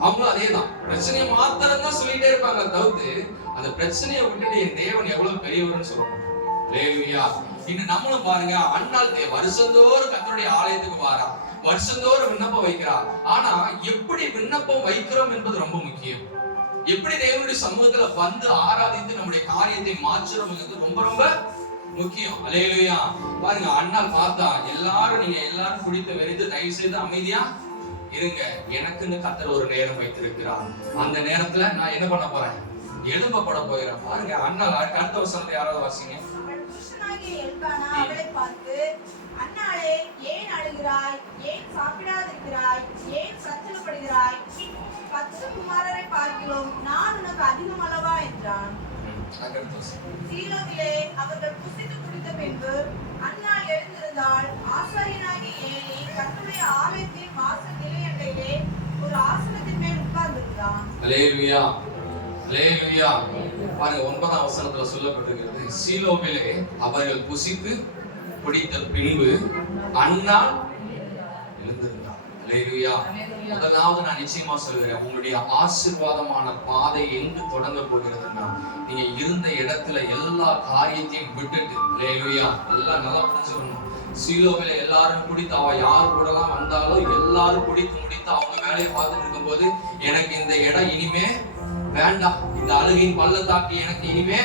அவங்களும் அதேதான், பிரச்சனையை மாத்திரம் தான் சொல்லிட்டே இருப்பாங்க தவிர்த்து அந்த பிரச்சனையை விட்டுட்டு என் தேவன் எவ்வளவு பெரியவர்னு சொல்லணும். அல்லேலூயா. இன்னும் நம்மளும் பாருங்க, அண்ணால் வருஷந்தோறும் கர்த்தருடைய ஆலயத்துக்கு வாரா, வருஷந்தோறும் விண்ணப்பம் வைக்கிறா. ஆனா எப்படி விண்ணப்பம் வைக்கிறோம் என்பது ரொம்ப முக்கியம். எப்படி தேவனுடைய சமூகத்துல வந்து ஆராதித்து நம்முடைய காரியத்தை மாற்றுறோம்ங்கிறது ரொம்ப ரொம்ப முக்கியம். அல்லேலூயா. பாருங்க, அண்ணால் பார்த்தா நீங்க எல்லாரும் குடித்து வெறித்து தயவு செய்து அமைதியா இருங்க, எனக்குன்னு கர்த்தர் ஒரு நேரம் வைத்திருக்கிறார். அந்த நேரத்துல நான் என்ன பண்ண போறேன்? எழும்பப்பட போகிறேன். பாருங்க, அண்ணால் அடுத்த வசனத்தை யாராவது வாசிங்க. அவளை பார்த்து, அன்னாளே, ஏன் அழுகிறாய்? ஏன் சாப்பிடாதிருக்கிறாய்? ஏன் சஞ்சலப்படுகிறாய்? 10 குமாரரை பார்க்கிறோம், நான் உனக்கு அதிகம் அல்லவா என்றான். சீலோவிலே அவர்கள் புசித்து குடித்த பின்பு அன்னாள் எழுந்திருந்தாள். ஆசாரியனாகிய ஏலி கர்த்தருடைய ஆலயத்தின் வாசல் நிலையண்டையிலே ஒரு ஆசனத்தின் மேல் உட்கார்ந்திருந்தான். அல்லேலூயா, அல்லேலூயா. பாருங்க, 9ஆம் வசனத்துல சொல்லப்பட்டிருக்கிறது, சீலோவிலே அவர்கள் புசித்து குடித்த பின்பு அன்னாள் எழுந்திருந்தாள். அல்லேலூயா. முதலாவது நான் நிச்சயமா சொல்கிறேன், உங்களுடைய ஆசீர்வாதமான பாதை எங்கு தொடங்க போகிறதுன்னா, நீங்க இருந்த இடத்துல எல்லா காரியத்தையும் விட்டுட்டு, அல்லேலூயா, எல்லாம் நல்லா புரிஞ்சுக்கணும். சீலோவில எல்லாரும் குடித்து, அவ யார் கூடலாம் வந்தாலும் எல்லாரும் குடித்து முடித்து அவங்க வேலையை பார்த்துட்டு இருக்கும் போது, எனக்கு இந்த இடம் இனிமே வேண்டாம், இந்த அழுகையின் பள்ளத்தாக்கு எனக்கு இனிமே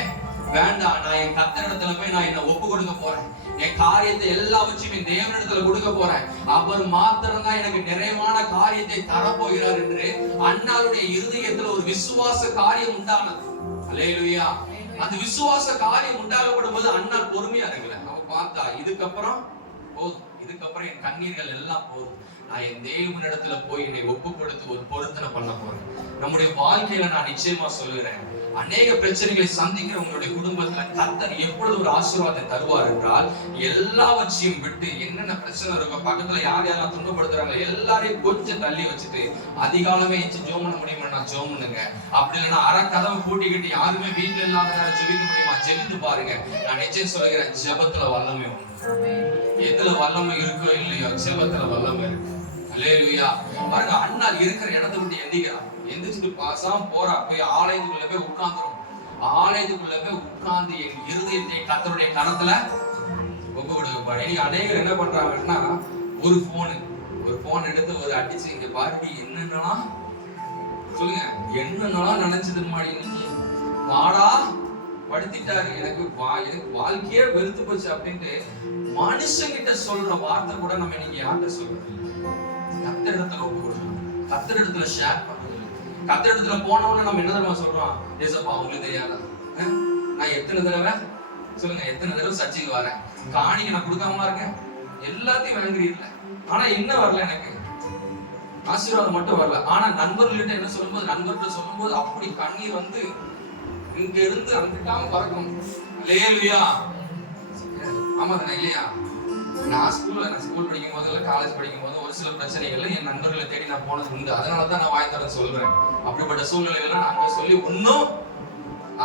வேண்டாம், நான் என் கர்த்தரிடத்துல போய் நான் என்ன ஒப்பு கொடுக்க போறேன், என் காரியத்தை எல்லாவற்றையும் என் தேவனிடத்துல கொடுக்க போறேன், அவர் மாத்திரம் தான் எனக்கு நிறைவான காரியத்தை தரப்போகிறார் என்று அன்னாளுடைய இருதயத்துல ஒரு விசுவாச காரியம் உண்டானது. அல்லேலூயா. அந்த விசுவாச காரியம் உண்டாகப்படும் போது அன்னாள் பொறுமையா இருக்கல. அவ பார்த்தா, இதுக்கப்புறம் போதும், இதுக்கப்புறம் என் கண்ணீர்கள் எல்லாம் போதும், நான் என் தேவனிடத்துல போய் என்னை ஒப்பு கொடுத்து ஒரு பொருத்தனை பண்ண போறேன். நம்முடைய வாழ்க்கையில நான் நிச்சயமா சொல்லுகிறேன், அநேக பிரச்சனைகளை சந்திக்கிற உங்களுடைய குடும்பத்துல கர்த்தர் எப்பொழுது ஒரு ஆசீர்வாதத்தை தருவார் என்றால், எல்லாவற்றையும் விட்டு, என்னென்ன பிரச்சனை இருக்கோ, பக்கத்துல யார் யாரெல்லாம் துன்பப்படுத்துறாங்க எல்லாரையும் கொஞ்சம் தள்ளி வச்சுட்டு அதிகாலமே ஜெபம் பண்ண முடியுமா ஜெபம் பண்ணுங்க. அப்படி இல்லைன்னா அறக்கதவை பூட்டிக்கிட்டு யாருமே வீட்டுல இல்லாத நேரம் ஜெபிக்க முடியுமா ஜெபித்து பாருங்க. நான் நிச்சயம் சொல்லுகிறேன், ஜெபத்துல வல்லமை உண்டு. எதுல வல்லமை இருக்கோ இல்லையோ, ஜெபத்துல வல்லமை இருக்கு. அல்லேலூயா. பாருங்க, அண்ணால் இருக்கிற இடத்தை விட்டு எந்திக்கிறான். எந்திரிச்சுட்டு பாசாம போறா, போய் ஆலயத்துக்குள்ள போய் உட்கார்ந்துரும். ஆலயத்துக்குள்ள போய் உட்கார்ந்து என் இருதயத்தை கர்த்தருடைய கரத்துல ஒப்பு கொடுக்க. இன்னைக்கு அநேகர் என்ன பண்றாங்கன்னா, ஒரு போன் எடுத்து ஒரு அடிச்சு, இங்க பாருடி என்னென்னலாம் சொல்லுங்க, என்னென்னலாம் நினைச்சது மாடி, இன்னைக்கு மாடா படுத்திட்டாரு, எனக்கு வாழ்க்கையே வெறுத்து போச்சு அப்படின்ட்டு மனுஷங்கிட்ட சொல்ற வார்த்தை கூட நம்ம இன்னைக்கு யார்கிட்ட சொல்றது? கர்த்தரிடத்துல ஒப்பு கொடுக்கணும், கர்த்தரிடத்துல ஷேர் பண்றது. கர்த்தரிடத்துல போனவன நம்ம என்ன தெரியுமா சொல்றோம்? ஏசப்பா, அவங்களுக்கு தெரியாதா நான் எத்தனை தடவை சொல்லுங்க, எத்தனை தடவை சர்ச்சைக்கு வரேன், காணிக்க நான் கொடுக்காமலாம் இருக்கேன், எல்லாத்தையும் வாங்குறீங்கள, ஆனா என்ன வரல, எனக்கு ஆசீர்வாதம் மட்டும் வரல. ஆனா நண்பர்கள்ட்ட என்ன சொல்லும்போது, நண்பர்கிட்ட சொல்லும்போது அப்படி கண்ணீர் வந்து இங்க இருந்து அங்கிட்டாம பறக்கும். அல்லேலூயா. ஆமா தானே, இல்லையா? நான் ஸ்கூல் படிக்கும் போது, காலேஜ் படிக்கும் போது ஒரு சில பிரச்சனைகள்ல என் நண்பர்களை தேடி நான் போனது உண்டு. அதனாலதான் நான் வாய் தர சொல்றேன். அப்படிப்பட்ட சூழ்நிலைகள்லாம் அங்க சொல்லி ஒன்னும்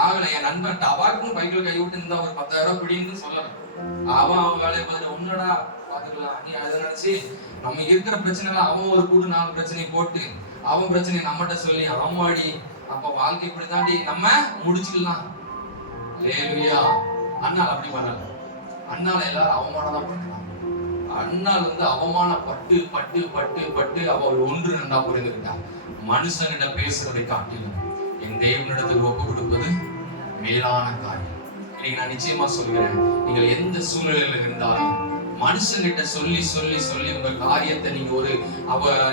ஆகல. என் நண்பன் டபாக்குன்னு பைக்கில் கை விட்டு இருந்தா ஒரு 10,000 பிடின்னு சொல்லல. அவன் வேலையை பார்த்துட்டு ஒன்னுடா பாத்துக்கலாம் நீ அதை நினைச்சு நம்ம இருக்கிற பிரச்சனை அவன் ஒரு கூடு 4 பிரச்சனையை போட்டு அவன் பிரச்சனையை நம்மகிட்ட சொல்லி ஆமாடி அப்ப வாழ்க்கை இப்படி தாண்டி நம்ம முடிச்சுக்கலாம். அல்லேலூயா. அண்ணால் அப்படி பண்ணல. அண்ணால எல்லாரும் அவமானதான் பண்றாங்க. அண்ணால் அவமானப்பட்டு பட்டு பட்டு பட்டு அவள் ஒன்று நன்றா புரிந்துவிட்டார். மனுஷனிட பேசுறதை காட்டிலும் என் தேவனிடத்தில் ஒப்பு கொடுப்பது மேலான காரியம். இன்னைக்கு நான் நிச்சயமா சொல்கிறேன், நீங்கள் எந்த சூழ்நிலையில இருந்தாலும் மனுஷன்கிட்ட சொல்லி சொல்லி சொல்லி உங்க காரியத்தை நீங்க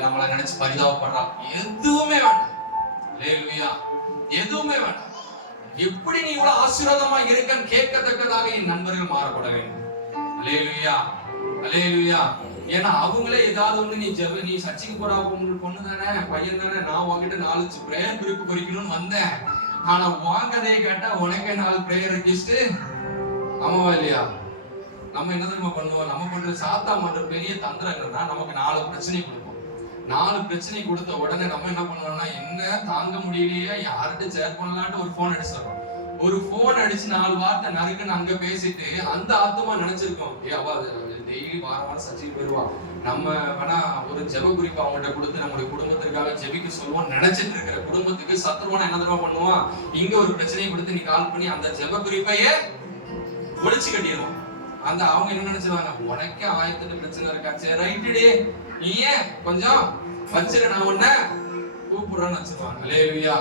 நம்மளை நினைச்சு பரிதாபப்படுறா எதுவுமே வேண்டாம். அல்லேலூயா. எதுவுமே வேண்டாம். எப்படி நீ இவ்வளவு ஆசீர்வாதமா இருக்கன்னு கேட்கத்தக்கதாக என் நண்பர்கள் மாறப்பட வேண்டும். அல்லேலூயா, அல்லேலூயா. ஏன்னா அவங்களே ஏதாவது ஒண்ணு நீ சர்ச்சைக்கு போறா பொண்ணு தானே பையன் தானே, நான் உங்ககிட்ட 4 பிரேயர் குறிப்பு குறிக்கணும்னு வந்தேன். ஆனா வாங்கதையை கேட்டா உனக்கே 4 பிரேயர் ரெஜிஸ்ட். ஆமாவா இல்லையா? நம்ம என்ன தெரியுமா பண்ணுவோம்? நம்ம பண்ற சாத்தா பண்ற பெரிய தந்திரம் என்னன்னா, நமக்கு 4 பிரச்சனை கொடுப்போம். 4 பிரச்சனை கொடுத்த உடனே நம்ம என்ன பண்ணுவோம்னா, என்ன தாங்க முடியலையே, யார்கிட்ட ஷேர் பண்ணலான்ட்டு ஒரு போன் அடிச்சிடறோம். ஒரு போன் அடிச்சு 4 வார்த்தை நறுக்குன்னு அங்க பேசிட்டு அந்த ஆத்மா நினைச்சிருக்கோம், அவ டெய்லி வாரம் சர்ச்சைக்கு போயிருவா, நம்ம வேணா ஒரு ஜெப குறிப்பு அவங்கள்ட்ட கொடுத்து நம்மளுடைய குடும்பத்திற்காக ஜெபிக்க சொல்லுவோம் நினைச்சிட்டு இருக்கிற குடும்பத்துக்கு சத்துருவான என்ன தெரியுமா பண்ணுவான்? இங்க ஒரு பிரச்சனையை கொடுத்து நீ கால் பண்ணி அந்த ஜெப குறிப்பையே ஒழிச்சு கட்டிடுவோம். அந்த அவங்க என்ன நினைச்சுவாங்க, உனக்கே 1008 பிரச்சனை இருக்கா, சரி ரைட்டுடே நீ ஏன் கொஞ்சம் வச்சிரு, நான் உன்ன கூப்பிடுறேன்னு வச்சுருவாங்க. அல்லேலூயா.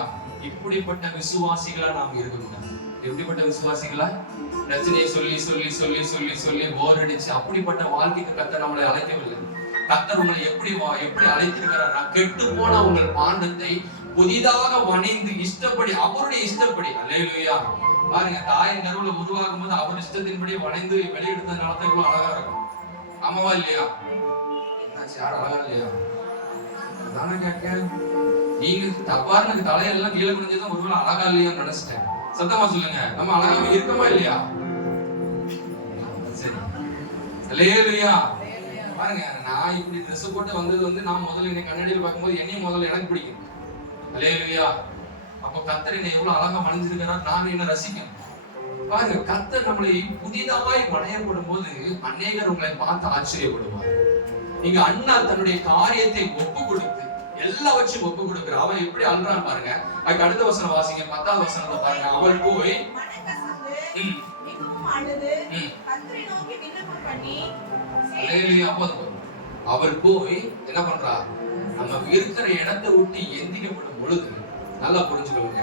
இப்படிப்பட்ட விசுவாசிகளா நாம் இருக்கக்கூடாது. எப்படிப்பட்ட விசுவாசிகளா? பிரச்சனையை சொல்லி சொல்லி சொல்லி சொல்லி சொல்லி போர் அடிச்சு அப்படிப்பட்ட வாழ்க்கைக்கு கர்த்தர் நம்மளை அழைக்கவில்லை. கர்த்தர் உங்களை எப்படி அழைத்திருக்கிறார்? கெட்டு போன உங்கள் பாண்டத்தை புதிதாக வணைந்து இஷ்டப்படி, அவருடைய இஷ்டப்படி. அல்லேலூயா. பாருங்க, தாயின் கருவுல உருவாகும் போது அவர் இஷ்டத்தின்படி வணைந்து வெளியெடுத்ததுனால தான் இவ்வளவு அழகா இருக்கும். ஆமாவா இல்லையா? என்னாச்சு, யாரும் அழகா இல்லையா? அதான கேட்க, நீங்க தப்பாருக்கு தலையெல்லாம் கீழே குனிஞ்சதான் ஒருவேளை அழகா இல்லையான்னு நினைச்சிட்டேன். சத்தமா சொல்லுங்க, நம்ம அழகாம இருக்கமா இல்லையா? சரி. அல்லேலூயா. பாருங்க, நான் இப்படி ட்ரெஸ் போட்டு வந்தது நான் முதல்ல என்னை கண்ணாடியில் பார்க்கும்போது என்னையும் முதல்ல எனக்கு பிடிக்கும். அல்லேலூயா. அப்ப கர்த்தர் என்னை எவ்வளவு அழகா வளைஞ்சிருக்கிறார், நான் என்ன ரசிக்கணும். பாருங்க, கர்த்தர் நம்மளை புதிதாய் வளையப்படும் போது அநேகர் உங்களை பார்த்து ஆச்சரியப்படுவார். நீங்க அண்ணா தன்னுடைய காரியத்தை ஒப்பு கொடுத்து எல்லாவற்றையும் ஒப்பு கொடுக்கிற அவன் எப்படி அழுறான் பாருங்க. அதுக்கு அடுத்த வசனம் வாசிங்க, 10வது வசனத்தை பாருங்க. அவள் போய் அவர் போய் என்ன பண்றா? நம்ம இருக்கிற இடத்தை விட்டு எந்திக்கப்படும் பொழுது நல்லா புரிஞ்சுக்கோங்க,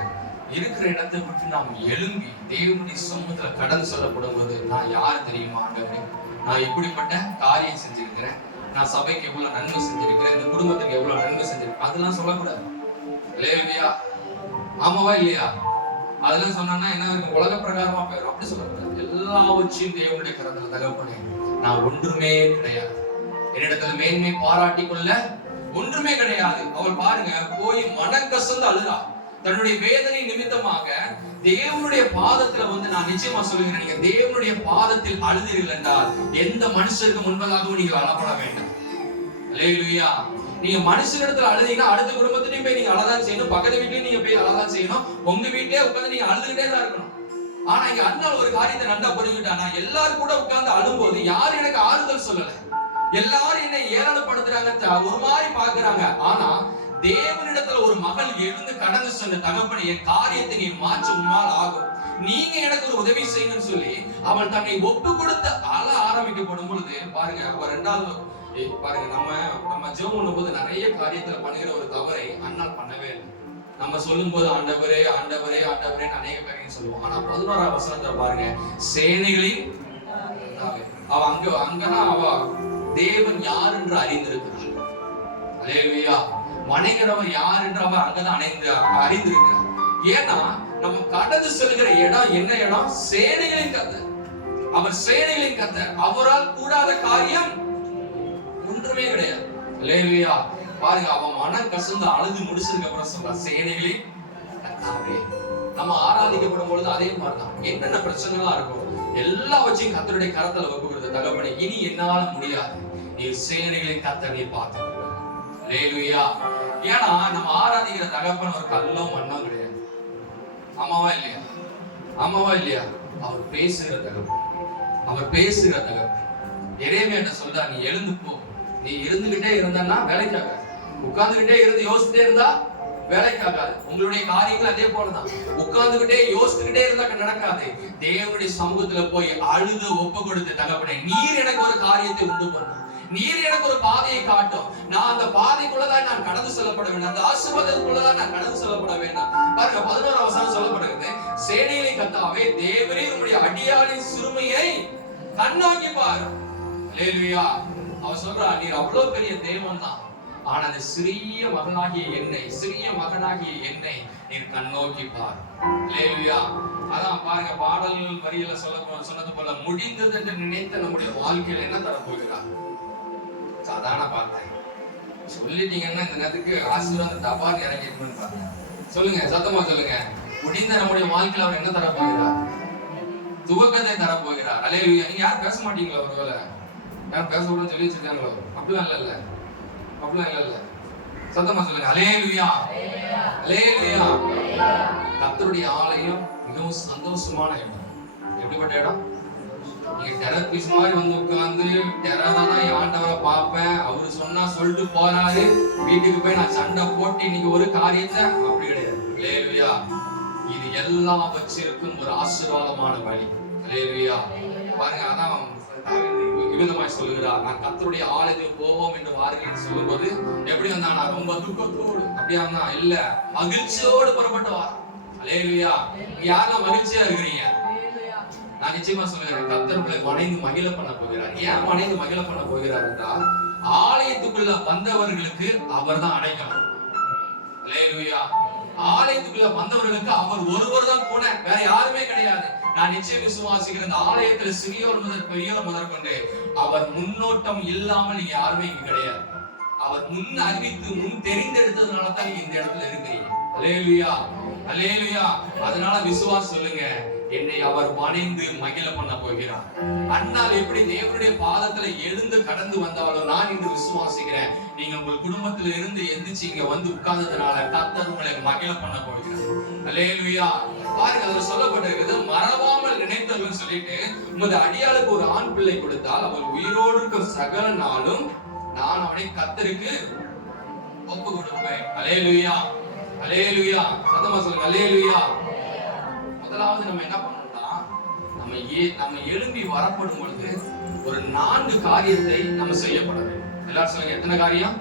இருக்கிற இடத்தை விட்டு நாம் எழும்பி தேவனுடைய சமூகத்துல கடந்து சொல்லப்படும் போது, நான் யார் தெரியுமா ஆண்டவரே, நான் எப்படிப்பட்ட காரியம் செஞ்சிருக்கிறேன், நான் சபைக்கு எவ்வளவு நன்மை செஞ்சிருக்கிறேன், இந்த குடும்பத்துக்கு எவ்வளவு நன்மை செஞ்சிருக்கேன், அதெல்லாம் சொல்லக்கூடாது. இல்லையா? ஆமாவா இல்லையா? அதெல்லாம் சொன்னா என்ன இருக்கும்? உலக பிரகாரமா போயிடும். அப்படி சொல்லக்கூடாது. எல்லாவற்றையும் தேவனுடைய கரத்துல தகப்பனே, நான் ஒன்றுமே கிடையாது, என்னிடத்துல மேன்மை பாராட்டி கொள்ள ஒன்றுமே கிடையாது. அவள் பாருங்க, போய் மனக்கசந்து அழுதா. தன்னுடைய வேதனை நிமித்தமாக தேவனுடைய பாதத்துல நான் நிச்சயமா சொல்லுகிறேன், நீங்க தேவனுடைய பாதத்தில் அழுதீர்கள் என்றால் எந்த மனுஷருக்கு முன்பதாகவும் நீங்கள் அழப்பட வேண்டாம். அல்லேலூயா. நீங்க மனுஷனிடத்துல அழுதீங்கன்னா அடுத்த குடும்பத்திலையும் போய் நீங்க அழதான் செய்யணும், பக்கத்து வீட்லயும் நீங்க போய் அழதான் செய்யணும், உங்க வீட்லயே உட்கார்ந்து நீங்க அழுதுகிட்டே தான் இருக்கணும். ஆனா இங்க அண்ணால் ஒரு காரியத்தை நன்றா புரிஞ்சுக்கிட்டானா, எல்லாரும் கூட உட்கார்ந்து அழும்போது யாரும் எனக்கு ஆறுதல் சொல்லல, எல்லாரும் என்னை ஏளனப்படுத்துறாங்க, ஒரு மாதிரி பாக்குறாங்க. ஆனா தேவனிடத்துல ஒரு மகள் எழுந்து கடந்து சொன்ன, தகப்பனே என் காரியத்தை நீ மாற்ற உன்னால் ஆகும், நீங்க எனக்கு ஒரு உதவி செய்யணும்னு சொல்லி அவள் தன்னை ஒப்பு கொடுத்து அழ ஆரம்பிக்கப்படும் பொழுது பாருங்க, ரெண்டாவது பாருங்க, நம்ம ஜெபம் பண்ணும்போது நிறைய காரியத்துல பண்ணுகிற ஒரு தவறை அண்ணால் பண்ணவே இல்லை. நம்ம சொல்லும் போது ஆண்டவரே ஆண்டவரே ஆண்டவரே அநேக பேரையும் சொல்லுவோம். ஆனா 11ஆம் வசனத்துல பாருங்க, சேனைகளின் அவ அங்கதான் அவ தேவன் யார் என்று அறிந்திருக்கிறாள். அல்லேலூயா. வணங்குறவர் யார் என்று அவர் அங்கதான் அறிந்திருக்கிறார். ஏன்னா நம்ம கடந்து செல்கிற இடம் என்ன இடம்? சேனைகளின் கர்த்தர். அவர் சேனைகளின் கர்த்தர். அவரால் கூடாத காரியம் ஒன்றுமே கிடையாது. அல்லேலூயா. பாருங்க, அவன் மனம் கசந்து அழுது முடிச்சதுக்கு அப்புறம் சொல்ற, சேனைகளின் கர்த்தாவே. நம்ம ஆராதிக்கப்படும் பொழுது அதே மாதிரிதான் என்னென்ன பிரச்சனைலாம் இருக்கும் எல்லாவற்றையும் கர்த்தருடைய கரத்துல வைக்கிறது. தகப்பனே, இனி என்னால முடியாது, நீ சேனைகளின் கர்த்தரை பார்த்து. அல்லேலூயா. ஏன்னா நம்ம ஆராதிக்கிற தகப்பன் ஒரு கல்லோ மண்ணோ கிடையாது. ஆமாவா இல்லையா? ஆமாவா இல்லையா? அவர் பேசுகிற தகப்பன், அவர் பேசுகிற தகப்பன். எரேமியா சொல்றா, நீ எழுந்து போ, நீ இருந்துகிட்டே இருந்தான்னா வேலைக்காக, உட்கார்ந்துகிட்டே இருந்து யோசிச்சுட்டே இருந்தா வேலைக்கு ஆகாது. உங்களுடைய காரியங்கள் அதே போலதான். உட்கார்ந்துகிட்டே யோசிச்சுக்கிட்டே இருந்தா நடக்காது. தேவனுடைய சமூகத்துல போய் அழுது ஒப்பு கொடுத்து, தகப்பனே நீர் எனக்கு ஒரு காரியத்தை உண்டு பண்ணும், நீர் எனக்கு ஒரு பாதையை காட்டும், நான் அந்த பாதைக்குள்ளதான் நான் கடந்து செல்லப்பட வேண்டும், அந்த ஆசீர்வாதத்துக்குள்ளதான் நான் கடந்து செல்லப்பட வேண்டும். பாருங்க 11ஆம் வசனம் சொல்லப்படுகிறது, சேனையிலே கர்த்தாவே தேவரே உம்முடைய அடியாளின் சிறுமையை கண்ணோக்கி பார். அல்லேலூயா. அவர் சொல்றார், நீர் அவ்வளவு பெரிய தேவன் தான், ஆனா அந்த சிறிய மகனாகிய என்னை நீர் கண்ணோக்கி பார். அல்லேலூயா. அதான் பாருங்க, பாடல் வரியில சொன்னது போல, முடிந்தது என்று நினைத்த நம்முடைய வாழ்க்கையில என்ன தரப்போகிறார்? சாதாரண பார்த்தேன் சொல்லிட்டீங்கன்னா இந்த நேரத்துக்கு ஆசீர்வாதம் தபால் இறங்கிருக்குன்னு பார்த்தேன். சொல்லுங்க, சத்தமா சொல்லுங்க. முடிந்த நம்முடைய வாழ்க்கையில அவர் என்ன தரப்போகிறார்? துவக்கத்தை தரப்போகிறார். அல்லேலூயா. நீங்க யாரும் பேச மாட்டீங்களா? ஒருவேளை யாரும் பேசக்கூடாதுன்னு சொல்லி வச்சிருக்காங்களோ? அப்படிலாம் இல்ல. சத்தமா சொல்லுங்க. அல்லேலூயா. அல்லேலூயா. கர்த்தருடைய ஆலயம் மிகவும் சந்தோஷமான இடம். எப்படிப்பட்ட இடம்? நீங்க டெரர் பீஸ் மாதிரி வந்து உட்கார்ந்து டெரராதான் என் ஆண்டவரை பார்ப்பேன், அவரு சொன்னா சொல்லிட்டு போறாரு, வீட்டுக்கு போய் நான் சண்டை போட்டு இன்னைக்கு ஒரு காரியத்தை, அப்படி கிடையாது. அல்லேலூயா. இது எல்லாம் வச்சிருக்கும் ஒரு ஆசீர்வாதமான வழி. அல்லேலூயா. பாருங்க, அதான் விதமாய் சொல்லுகிறார், நான் கர்த்தருடைய ஆலயத்துக்கு போவோம் என்று வாருங்கள் சொல்லும்போது எப்படி வந்தா? நான் ரொம்ப துக்கத்தோடு அப்படியா இருந்தா இல்ல, மகிழ்ச்சியோடு புறப்பட்டு வார். அல்லேலூயா. யாரெல்லாம் மகிழ்ச்சியா இருக்கிறீங்க? நான் நிச்சயமா சொல்லுகிறேன், கர்த்தர் உங்களை வணைந்து மகிழ பண்ண போகிறார். ஏன் வணைந்து மகிழ பண்ண போகிறார் என்றால், ஆலயத்துக்குள்ள வந்தவர்களுக்கு அவர் தான் அடைக்கணும். அல்லேலூயா. ஆலயத்துக்குள்ள வந்தவர்களுக்கு அவர் ஒருவர் தான் போன, வேற யாருமே கிடையாது. நான் நிச்சயம் விசுவாசிக்கிறேன், இந்த ஆலயத்துல சிறியோர் முதல் பெரியோர் முதற்கொண்டு அவர் முன்னோட்டம் இல்லாமல் நீங்க யாருமே இங்க கிடையாது. அவர் முன் அறிவித்து முன் தெரிந்தெடுத்ததுனால தான் நீங்க இந்த இடத்துல இருக்கிறீங்க. அல்லேலூயா. அல்லேலூயா. அதனால விசுவாசம் சொல்லுங்க, என்னை அவர் வணைந்து மகிழ பண்ண போகிறார். அண்ணால் எப்படி தேவனுடைய பாதத்துல எழுந்து கடந்து வந்தாலும், நான் இன்று விசுவாசிக்கிறேன், நீங்க உங்கள் குடும்பத்துல இருந்து எந்திரிச்சு இங்க வந்து உட்கார்ந்ததுனால கர்த்தர் உங்களை மகிழ பண்ண போகிறார். அல்லேலூயா. பாருங்க, அதுல சொல்லப்பட்டிருக்கிறது, மறவாமல் நினைத்தவர்கள் சொல்லிட்டு, உமது அடியாளுக்கு ஒரு ஆண் பிள்ளை கொடுத்தால் அவள் உயிரோடு இருக்கும் சகல நாளும் நான் அவனை கர்த்தருக்கு ஒப்பு கொடுப்பேன். அல்லேலூயா. அல்லேலூயா. சத்தமா சொல்லுங்க. அல்லேலூயா. முதலாவது நம்ம என்ன பண்ணணும்னா, நம்ம எழும்பி வரப்படும் பொழுது ஒரு 4 காரியத்தை நம்ம செய்யப்பட வேண்டும். எல்லாரும் சொல்லுங்க, எத்தனை காரியம்?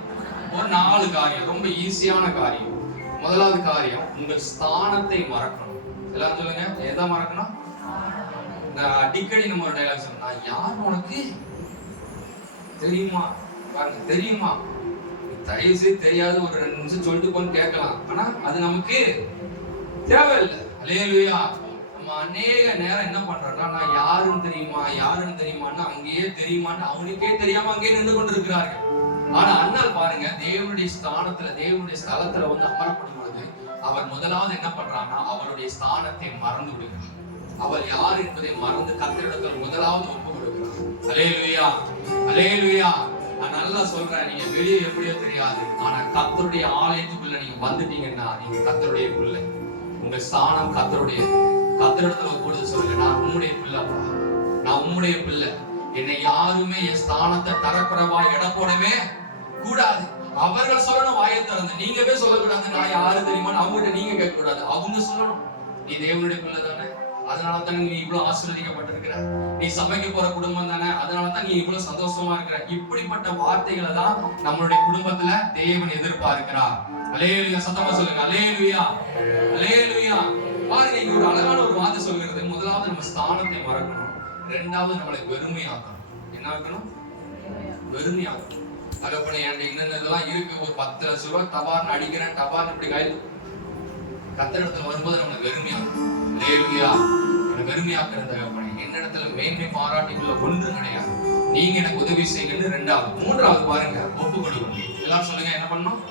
ஒரு 4 காரியம், ரொம்ப ஈஸியான காரியம். முதலாவது காரியம், உங்கள் ஸ்தானத்தை மறக்கணும். எல்லாரும் சொல்லுங்க, எதை மறக்கணும்? அடிக்கடி நம்ம ஒரு டைலாக் சொல்லணும், நான் யார் உனக்கு தெரியுமா? தெரியுமா? தயவு செய்து தெரியாது, ஒரு 2 நிமிஷம் சொல்லிட்டு போன்னு கேட்கலாம், ஆனா அது நமக்கு தேவையில்லை. அல்லேலூயா. நம்ம அநேக நேரம் என்ன பண்றோம்னா, நான் யாருன்னு தெரியுமான்னு அங்கேயே தெரியுமான்னு அவனுக்கே தெரியாம அங்கேயே நின்று கொண்டு இருக்கிறார்கள். ஆனா அண்ணால் பாருங்க, தேவனுடைய ஸ்தானத்துல தேவனுடைய ஸ்தலத்துல வந்து அமரப்படும் பொழுது அவர் முதலாவது என்ன பண்றாங்கன்னா, அவருடைய ஸ்தானத்தை மறந்து விடுகிறார். அவர் யார் என்பதை மறந்து கர்த்தரிடத்தில் முதலாவது ஒப்பு கொடுக்கிறார். அல்லேலூயா. அல்லேலூயா. நான் நல்லா சொல்றேன், நீங்க வெளியே எப்படியோ தெரியாது, ஆனா கர்த்தருடைய ஆலயத்துக்குள்ள நீங்க வந்துட்டீங்கன்னா நீங்க கர்த்தருடைய பிள்ளை. உங்க ஸ்தானம் கர்த்தருடைய. கர்த்தரிடத்துல ஒப்பு சொல்லுங்க, நான் உம்முடைய பிள்ளைப்பா, நான் உம்முடைய பிள்ளை. என்னை யாருமே என் ஸ்தானத்தை தரக்குறைவா எடை போடவே கூடாது. அவர்கள் சொல்லணும் வாயை திறந்து, நீங்கவே சொல்லக்கூடாது நான் யாரு தெரியுமான்னு அவங்ககிட்ட நீங்க கேட்க கூடாது. அவங்க சொல்லணும், நீ தேவனுடைய பிள்ளை தானே, அதனால தானே நீ இவ்வளவு ஆசீர்வதிக்கப்பட்டிருக்கிற, நீ சபைக்கு போற குடும்பம் தானே, அதனாலதான் நீ இவ்வளவு சந்தோஷமா இருக்கிற. இப்படிப்பட்ட வார்த்தைகளை தான் நம்மளுடைய குடும்பத்துல தேவன் எதிர்பார்க்கிறார். அல்லேலூயா. சத்தமா சொல்லுங்க. அல்லேலூயா. அல்லேலூயா. பாருங்க, இங்க ஒரு அழகான ஒரு வார்த்தை சொல்கிறது. முதலாவது நம்ம ஸ்தானத்தை மறக்கணும், 2வது நம்மளை வெறுமையாக்கணும். என்ன ஆக்கணும்? வெறுமையாக்கணும். தகப்பனே என்கிட்ட என்னென்னலாம் இருக்கு, ஒரு 10 லட்சம் ரூபாய் தபார்னு அடிக்கிறேன், தபார்னு இப்படி கைது. கர்த்தரிடத்துல வரும்போது நம்மளை வெறுமையாக்கணும். அல்லேலூயா. என்னை வெறுமையாக்குற தகப்பனே, என்னிடத்துல மேன்மை பாராட்டிக்குள்ள ஒன்றும் கிடையாது, நீங்க எனக்கு உதவி செய்யுங்கன்னு 2வது. 3வது பாருங்க, ஒப்பு கொடுக்கணும். எல்லாரும் சொல்லுங்க, என்ன பண்ணணும்?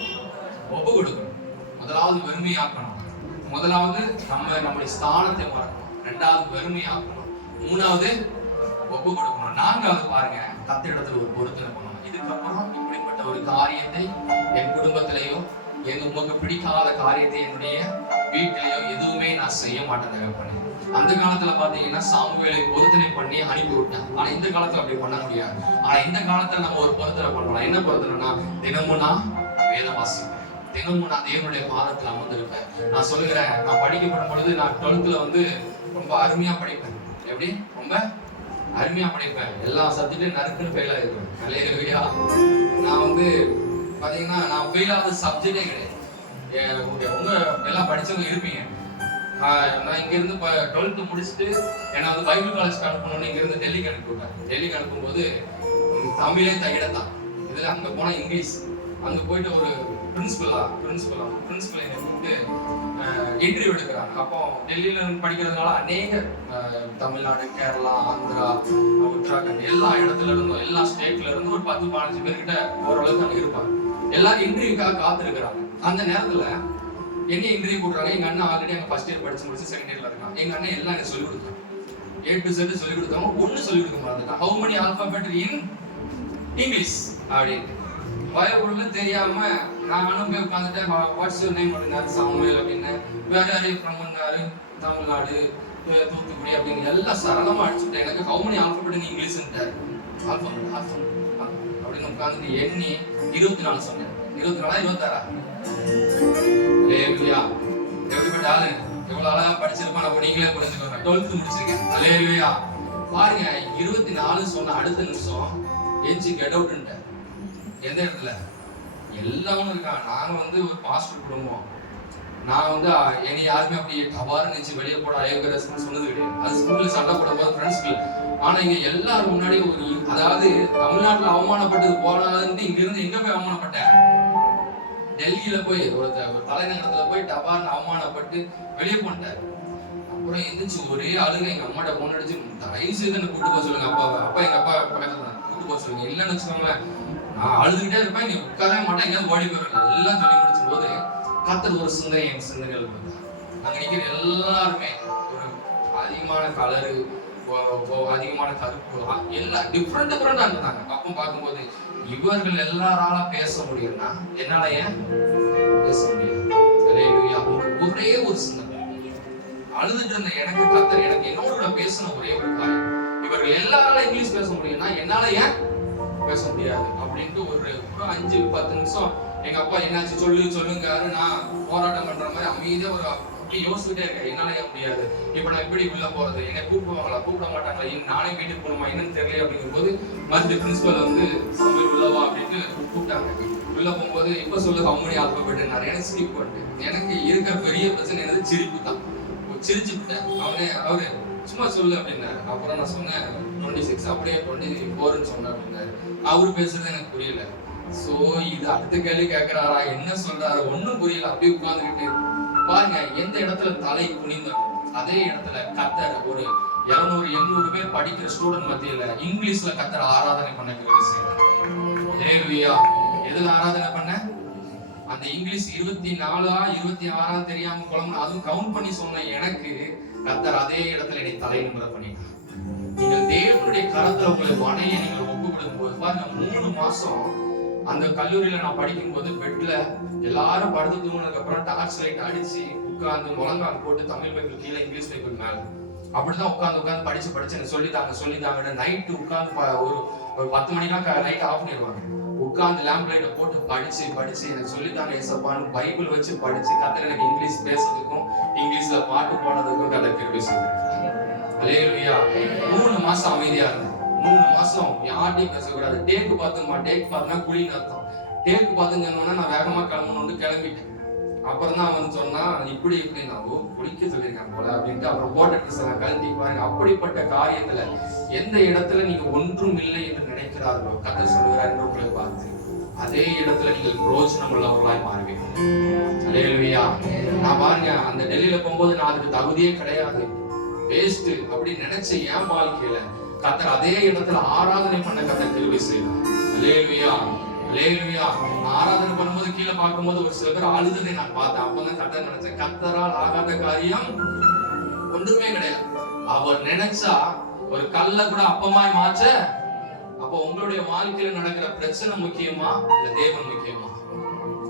ஒப்பு கொடுக்கணும். முதலாவது வெறுமையாக்கணும். முதலாவது நம்முடைய ஸ்தானத்தை மறக்கணும், 2வது வெறுமையாக்கணும், 3வது ஒப்பு கொடுக்கணும், 4வது பாருங்க, கர்த்தரிடத்துல ஒரு பொருத்தனை பண்ணணும். இதுக்கப்புறம் இப்படிப்பட்ட ஒரு காரியத்தை என் குடும்பத்திலேயோ, உமக்கு பிடிக்காத காரியத்தை என்னுடைய வீட்டிலேயோ எதுவுமே நான் செய்ய மாட்டேன் தகப்பனே. அந்த காலத்துல பாத்தீங்கன்னா சாமுவேலை பொருத்தனை பண்ணி அனுப்பி விட்டேன். ஆனா இந்த காலத்துல அப்படி பண்ண முடியாது. ஆனா இந்த காலத்துல நம்ம ஒரு பொருத்தனை பண்ணலாம். என்ன பொருத்தனைனா, தினமும் நான் வேத வாசிப்பேன். தினமும் நான் தேவனுடைய பாதத்தில் அமர்ந்திருப்பேன். நான் சொல்லுகிறேன், நான் படிக்கப்படும் பொழுது நான் 12th வந்து ரொம்ப அருமையா படிப்பேன். எப்படி? ரொம்ப அருமையா படிப்பேன். எல்லா சப்ஜெக்டும் நறுக்குன்னு ஃபெயில் ஆயிருப்பேன். அல்லேலூயா. நான் வந்து பாத்தீங்கன்னா நான் ஃபெயில் ஆகாத சப்ஜெக்டே கிடையாது. உங்க எல்லாம் படிச்சவங்க இருப்பீங்க. நான் இங்க இருந்து 12th முடிச்சுட்டு என்ன வந்து பைபிள் காலேஜ் அனுப்பணும்னு இங்க இருந்து டெல்லிக்கு அனுப்பிவிட்டாங்க. டெல்லிக்கு அனுப்பும்போது தமிழே தையிடத்தான். இதுல அங்க போனா இங்கிலீஷ். அங்க போயிட்டு ஒரு பிரின்சிபல் வந்து இன்டர்வியூ எடுக்கிறாங்க. அப்போ டெல்லியில படிக்கிறதுனால அநேக தமிழ்நாடு, கேரளா, ஆந்திரா, உத்தராகண்ட் எல்லா இடத்துல இருந்தும் எல்லா ஸ்டேட்ல இருந்தும் ஒரு 10-15 பேர்கிட்ட ஓரளவுக்கு அங்க இருப்பாங்க. எல்லாரும் இன்டர்வியூக்காக காத்திருக்கிறாங்க. அந்த நேரத்துல என்ன இன்டர்வியூ கூடுறாங்க. எங்க அண்ணன் ஆல்ரெடி அங்க ஃபர்ஸ்ட் இயர் படிச்சு முடிச்சு செகண்ட் இயர்ல இருக்காங்க. எங்க அண்ணன் எல்லாம் எனக்கு சொல்லிக் கொடுத்தாங்க. A to Z சொல்லிக் கொடுத்தாங்க. ஒண்ணு சொல்லிக் கொடுக்க மாட்டாங்க. How many alphabet in English அப்படின்னு பயபுள்ள தெரியாம நானும் போய் உட்காந்துட்டேன். வாட்ஸ் யுவர் நேம் அப்படின்னாரு. சாமுவேல் அப்படின்னு. வேற யாரையும் ஃப்ரம்னாரு. தமிழ்நாடு, தூத்துக்குடி அப்படின்னு எல்லாம் சரளமா அடிச்சுட்டேன். எனக்கு how many alphabet in English alphabet அப்படின்னு உட்காந்துட்டு எண்ணி 24 சொன்னேன். 24 26 அல்லேலூயா. எப்படிப்பட்ட ஆளு, எவ்வளவு அழகா படிச்சிருப்பான் அப்ப நீங்களே புரிஞ்சுக்கோங்க. 12th முடிச்சிருக்கேன். அல்லேலூயா. பாருங்க, 24 சொன்ன அடுத்த நிமிஷம் எஞ்சி கெட் அவுட்ன்ட்ட. எந்த இடத்துல? எல்லாரும் இருக்காங்க. நாங்க வந்து ஒரு பாஸ்டர் குடும்பம். நான் வந்து என்னை யாருமே அப்படி டபார்னு நினைச்சு வெளியே போட அயோகரஸ்ன்னு சொன்னது கிடையாது. அது ஸ்கூல்ல சண்டை போட போது ஃப்ரெண்ட்ஸ்க்கு. ஆனா இங்க எல்லாரும் முன்னாடி ஒரு, அதாவது தமிழ்நாட்டுல அவமானப்பட்டது போடாதுன்னு இங்க இருந்து எங்க போய் அவமானப்பட்டேன்? டெல்லியில போய் ஒரு தலைநகரத்துல போய் டபார்னு அவமானப்பட்டு வெளியே போட்டாரு. அப்புறம் எந்திரிச்சு ஒரே அழுக. எங்க அம்மாட்ட போன் அடிச்சு, தயவு செய்து என்ன கூட்டு போக சொல்லுங்க. அப்பா எங்க அப்பா பக்கத்துல தான், கூட்டு போக சொல்லுங்க. இல்லைன்னு வச்சுக்கோங்களேன், நான் அழுதுகிட்டே இருப்பேன். நீ உட்காரவே மாட்டேன், எங்கேயாவது ஓடி போயிருவேன். எல்லாம் சொல்லி முடிச்சும் போது கர்த்தர் ஒரு சிந்தனை என் சிந்தனைகள் வந்தார். அங்க நிக்கிற எல்லாருமே ஒரு அதிகமான கலரு, அதிகமான கருப்பு, எல்லாம் டிஃப்ரெண்டா இருந்தாங்க. அப்போ பார்க்கும்போது இவர்கள் எல்லாரால பேச முடியும்னா என்னால ஏன் பேச முடியாது? ஒரே ஒரு சிந்தனை அழுதுட்டு இருந்த எனக்கு கர்த்தர் எனக்கு என்னோட பேசின ஒரே ஒரு காரியம், இவர்கள் எல்லாரால இங்கிலீஷ் பேச முடியும்னா என்னால ஏன் பேச முடியாது அப்படின்ட்டு ஒரு 5-10 நிமிஷம் எங்க அப்பா என்னாச்சு சொல்லுங்க. நான் போராட்டம் பண்ற மாதிரி அமைதியா ஒரு யோசிச்சுட்டே இருக்கேன். என்னால ஏன் முடியாது? இப்ப நான் எப்படி உள்ள போறது? என்னை கூப்பிடுவாங்களா, கூப்பிட மாட்டாங்களா, நானே வீட்டுக்கு போகணுமா என்னன்னு தெரியல அப்படிங்கும் போது மறுபடியும் பிரின்சிபல் வந்து சமையல் உள்ளவா அப்படின்ட்டு கூப்பிட்டாங்க. உள்ள போகும்போது இப்ப சொல்லு how many alphabet நிறைய ஸ்கிப் பண்ணிட்டு எனக்கு இருக்கிற பெரிய பிரச்சனை என்னது சிரிப்பு தான். சிரிச்சுட்டேன். அவரு சும்மா சொல்லு அப்படின்னாரு. அப்புறம் நான் சொன்னேன் 26, அப்படியே 24ன்னு சொன்னேன் அப்படின்னாரு. அவரு பேசுறது எனக்கு புரியல. சோ இது அடுத்த கேள்வி கேட்கிறாரா, என்ன சொல்றாரு, ஒண்ணும் புரியல. அப்படியே உட்கார்ந்துக்கிட்டு பாருங்க, எந்த இடத்துல தலை குனிந்தோம் அதே இடத்துல கர்த்தர் ஒரு 200-800 பேர் படிக்கிற ஸ்டூடெண்ட் மத்தியில இங்கிலீஷ்ல கர்த்தர் ஆராதனை பண்ண எதுல ஆராதனை பண்ண? அந்த இங்கிலீஷ் 24-26 தெரியாம குழம்பு அதுவும் கவுண்ட் பண்ணி சொன்ன எனக்கு கர்த்தர் அதே இடத்துல என்னை தலை நிமிர பண்ணிட்டார். நீங்கள் தேவனுடைய கரத்துல உங்களை வணைய நீங்கள் ஒப்பு கொடுக்கும் போது பாருங்க, 3 மாசம் அந்த கல்லூரியில நான் படிக்கும் போது பெட்ல எல்லாரும் படுத்து தூங்கினதுக்கு அப்புறம் டார்ச் லைட் அடிச்சு உட்கார்ந்து முழங்கால் போட்டு தமிழ் பைபிள் கீழே இங்கிலீஷ் பைபிள் மேல அப்படிதான் உட்கார்ந்து படிச்சு எனக்கு சொல்லித்தாங்க. நைட்டு உட்கார்ந்து ஒரு 10 மணிக்கெல்லாம் லைட் ஆஃப் பண்ணிடுவாங்க. உட்கார்ந்து லேம்ப் லைட்டை போட்டு படிச்சு எனக்கு சொல்லித்தாங்க ஏசப்பான்னு பைபிள் வச்சு படிச்சு கர்த்தர் எனக்கு இங்கிலீஷ் பேசுறதுக்கும் இங்கிலீஷ்ல பாட்டு போடுறதுக்கும் கர்த்தர் கிருபை செய்தார். அல்லேலூயா. 3 மாசம் அமைதியா இருந்தேன். 3 மாசம் யார்ட்டையும் பேசக்கூடாது. டேக்கு பார்த்தோம்னா குழின்னு அர்த்தம். டேக்கு பார்த்துன்னு நான் வேகமா கிளம்பணும்னு கிளம்பிட்டேன். அப்புறம் தான் அவன் சொன்னா இப்படி நான் குளிக்க சொல்லியிருக்காங்க போல அப்படின்ட்டு அப்புறம் போட்ட ட்ரெஸ் எல்லாம் கழட்டி பாருங்க. அப்படிப்பட்ட காரியத்துல எந்த இடத்துல நீங்க ஒன்றும் இல்லை என்று நினைக்கிறார்களோ கர்த்தர் சொல்கிறார் என்று உங்களை பார்த்து அதே இடத்துல நீங்கள் பிரோஜனம் உள்ளவர்களாய் மாறுவீங்க. அல்லேலூயா. நான் பாருங்க, அந்த டெல்லியில போகும்போது நான் அதுக்கு தகுதியே கிடையாது, வேஸ்ட் அப்படின்னு நினைச்ச என் வாழ்க்கையில கர்த்தர் அதே இடத்துல ஆராதனை பண்ண கர்த்தர் கிருபை செய்தார். அல்லேலூயா. அல்லேலூயா. ஆராதனை பண்ணும்போது கீழே பார்க்கும்போது ஒரு சில பேர் அழுததை நான் பார்த்தேன். அப்பதான் கர்த்தர் நினைச்சேன், கர்த்தரால் ஆகாத காரியம் ஒன்றுமே கிடையாது. அவர் நினைச்சா ஒரு கல்ல கூட அப்பமாய் மாற்ற. அப்போ உங்களுடைய வாழ்க்கையில நடக்கிற பிரச்சனை முக்கியமா இல்ல தேவன் முக்கியமா?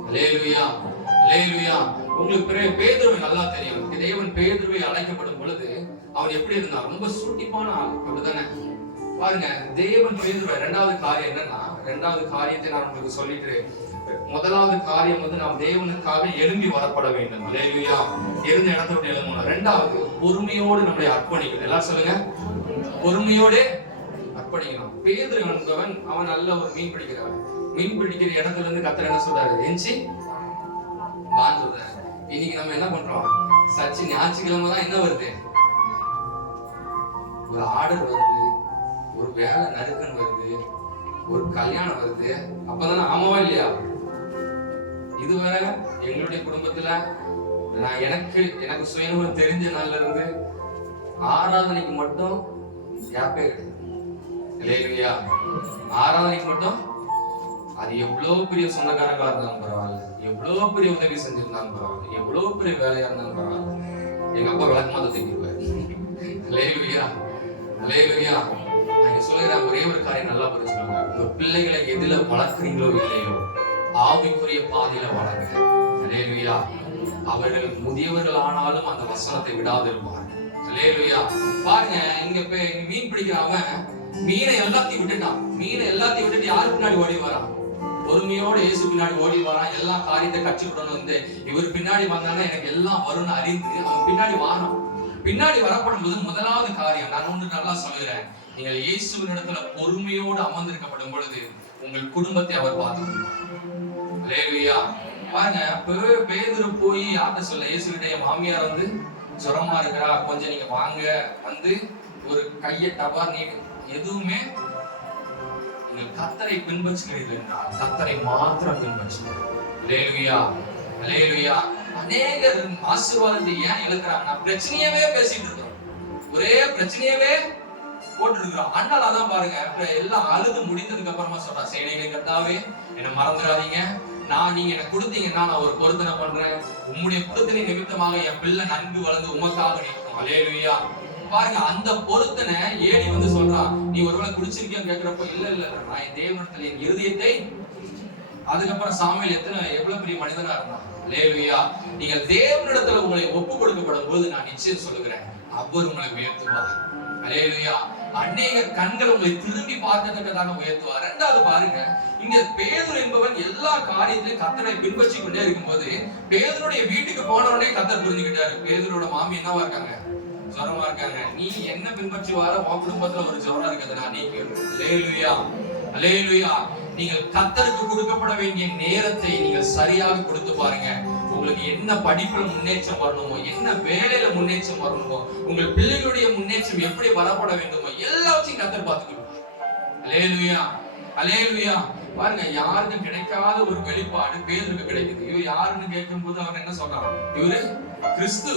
அல்லேலூயா. அல்லேலூயா. உங்களுக்கு பேதுருவை நல்லா தெரியும். தேவன் பேதுருவை அழைக்கப்படும் பொழுது அவன் எப்படி இருந்தான்? ரொம்ப சூட்டிப்பான ஆள், அப்படிதானே? பாருங்க, தேவன் பேதுருவை 2வது காரியம் என்னன்னா, 2வது காரியத்தை நான் உங்களுக்கு சொல்லிட்டு முதலாவது காரியம் நாம் தேவனுக்காக எழும்பி வரப்பட வேண்டும். அல்லேலூயா. இருந்த இடத்தை விட்டு எழும்பணும். இரண்டாவது, பொறுமையோடு நம்மளை அர்ப்பணிக்கணும். எல்லாரும் சொல்லுங்க, பொறுமையோடு அர்ப்பணிக்கணும். பேதுரு என்பவன் அவன் நல்ல ஒரு மீன் பிடிக்கிறவன். மீன் பிடிக்கிற இடத்துல இருந்து கர்த்தர் என்ன சொல்றாரு? எஞ்சி வான்னு சொல்றாரு. இன்னைக்கு நம்ம என்ன பண்றோம்? சச்சி ஞாயிற்றுக்கிழமை தான் என்ன வருது? ஒரு ஆர்டர் வருது, ஒரு வேலை நறுக்கன் வருது, ஒரு கல்யாணம் வருது. அப்பதானே ஆமாவா இல்லையா? இதுவரை எங்களுடைய குடும்பத்துல நான் எனக்கு சுயநலம் தெரிஞ்ச நாள்ல இருந்து ஆராதனைக்கு மட்டும் கேப்பே இல்லையா? ஆராதனைக்கு மட்டும் அது எவ்வளவு பெரிய சொந்தக்காரங்களா இருந்தாலும் பரவாயில்ல, எவ்வளவு பெரிய உதவி செஞ்சிருந்தாலும் பரவாயில்ல, எவ்வளவு பெரிய வேலையா இருந்தாலும் பரவாயில்ல, எங்க அப்பா விளக்கமாத தூக்கிடுவாரு. லேலுயா லேலுயா. நான் சொல்லுகிறேன், ஒரே ஒரு காரியம் நல்லா புரிஞ்சுக்கோங்க. உங்க பிள்ளைகளை எதுல வளர்க்குறீங்களோ இல்லையோ ஆவிக்குரிய பாதையில வளருங்க. லேலுயா. அவர்கள் முதியவர்கள் ஆனாலும் அந்த வசனத்தை விடாது இருப்பாங்க. லேலுயா. பாருங்க, இங்க மீன் பிடிக்கிறவன் மீனை எல்லாத்தையும் விட்டுட்டான். மீனை எல்லாத்தையும் விட்டுட்டு யாரு பின்னாடி ஓடி வரான்? பொறுமையோட இயேசு பின்னாடி ஓடி வரான். எல்லா காரியத்தை கற்றுக்கிடணும். இவர் பின்னாடி வந்தானே எனக்கு எல்லாம் வரும்னு அறிந்து அவன் பின்னாடி வாரான். பின்னாடி வரப்படும் போது முதலாவது காரியம் நான் ஒன்று நல்லா சொல்லுகிறேன். நீங்கள் இயேசுவின் இடத்துல பொறுமையோடு அமர்ந்திருக்கப்படும் பொழுது உங்கள் குடும்பத்தை அவர் பார்த்துக்கணும். பாருங்க, பேதுரு போய் யார்கிட்ட சொல்ல? இயேசுடைய மாமியார் ஜுரமா இருக்கிறா, கொஞ்சம் நீங்க வாங்க வந்து ஒரு கையை டபார் நீட்டு. எதுவுமே நீங்கள் கர்த்தரை பின்பற்றுகிறீர்கள் என்றால் கர்த்தரை மாத்திரம் பின்பற்றுங்கள். அல்லேலூயா. அநேகர் ஆசீர்வாதத்தை ஏன் இழக்கிறாங்க? பிரச்சனையவே பேசிட்டு இருக்கோம், ஒரே பிரச்சனையவே போட்டு இருக்கிறோம். அண்ணால் அதான் பாருங்க, எல்லாம் அழுது முடிந்ததுக்கு அப்புறமா சொல்றா, சேனைகளை கர்த்தாவே என்னை மறந்துடாதீங்க, நீங்க எனக்கு கொடுத்தீங்கன்னா நான் ஒரு பொருத்தனை பண்றேன், உம்முடைய பொருத்தனை நிமித்தமாக என் பிள்ளை நன்கு வளர்ந்து உமக்காக நிற்கும். அல்லேலூயா. பாருங்க, அந்த பொருத்தனை ஏடி சொல்றான், நீ ஒருவேளை குடிச்சிருக்கியான்னு கேட்கிறப்போ இல்ல நான் என் தேவனிடத்தில் என் இருதயத்தை. அதுக்கப்புறம் சாமுவேல் எவ்வளவு பெரிய மனிதனா இருந்தான். அல்லேலூயா. நீங்கள் தேவனிடத்துல உங்களை ஒப்பு கொடுக்கப்படும் போது நான் நிச்சயம் சொல்லுகிறேன், அவர் உங்களை உயர்த்துவார். அல்லேலூயா. அநேக கண்கள் உங்களை திரும்பி பார்க்கத்தக்கதாக உயர்த்துவார். இரண்டாவது பாருங்க, இங்க பேதுரு என்பவன் எல்லா காரியத்திலும் கர்த்தரை பின்பற்றி கொண்டே இருக்கும்போது பேதுருடைய வீட்டுக்கு போனவனே கர்த்தர் புரிஞ்சுக்கிட்டாரு. பேதுரோட மாமி என்னவா இருக்காங்க? ஜுரமா இருக்காங்க. நீ என்ன பின்பற்றி வர? உன் குடும்பத்துல ஒரு ஜுரம் இருக்குது, நான் நீக்கிறேன். அல்லேலூயா. அல்லேலூயா. நீங்கள் கர்த்தருக்கு கொடுக்கப்பட வேண்டிய நேரத்தை நீங்கள் சரியாக கொடுத்து பாருங்க. உங்களுக்கு என்ன படிப்புல முன்னேற்றம் வரணுமோ, என்ன வேலையில முன்னேற்றம் வரணுமோ, உங்கள் பிள்ளைகளுடைய முன்னேற்றம் எப்படி வரப்பட வேண்டுமோ எல்லாத்தையும் கர்த்தர் பார்த்துக்கணும். அல்லேலூயா. அல்லேலூயா. பாருங்க, யாருக்கும் கிடைக்காத ஒரு வெளிப்பாடு பேதுருக்கு கிடைக்குது. இவர் யாருன்னு கேட்கும் போது அவர் என்ன சொல்றான்? இவரு கிறிஸ்து.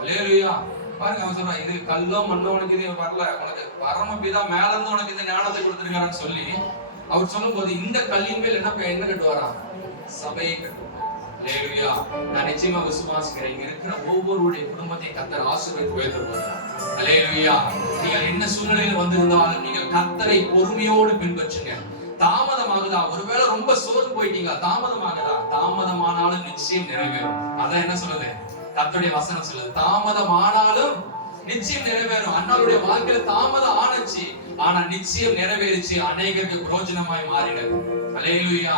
அல்லேலூயா. பாருங்க, அவன் சொல்றான், இது கல்லோ மண்ணோ உனக்கு இது வரல, உனக்கு பரமபிதா மேல இருந்து உனக்கு இந்த ஞானத்தை கொடுத்திருக்கான்னு சொல்லி அவர் சொல்லும் போது இந்த கல்லின் மேல் என்ன கட்டுவாரா? சபையை கட்டுவார். அல்லேலூயா. நான் நிச்சயமா விசுவாசிக்கிறேன், இங்க இருக்கிற ஒவ்வொருடைய குடும்பத்தையும் கர்த்தர் ஆசீர்வதித்து உயர்த்துவார். அல்லேலூயா. நீங்கள் என்ன சூழ்நிலையில் வந்திருந்தாலும் நீங்கள் கர்த்தரை பொறுமையோடு பின்பற்றுங்க. தாமதமாகுதா? ஒருவேளை ரொம்ப சோர்ந்து போயிட்டீங்களா? தாமதமாகுதா? தாமதமானாலும் நிச்சயம் நிறைவேறும். அதான் என்ன சொல்லுது? கர்த்தருடைய வசனம் சொல்லுது, தாமதமானாலும் நிச்சயம் நிறைவேறும். அண்ணாவுடைய வாழ்க்கையில தாமதம் ஆனச்சு, ஆனா நிச்சயம் நிறைவேறிச்சு, அநேகருக்கு பிரயோஜனமாய் மாறினது. அல்லேலூயா.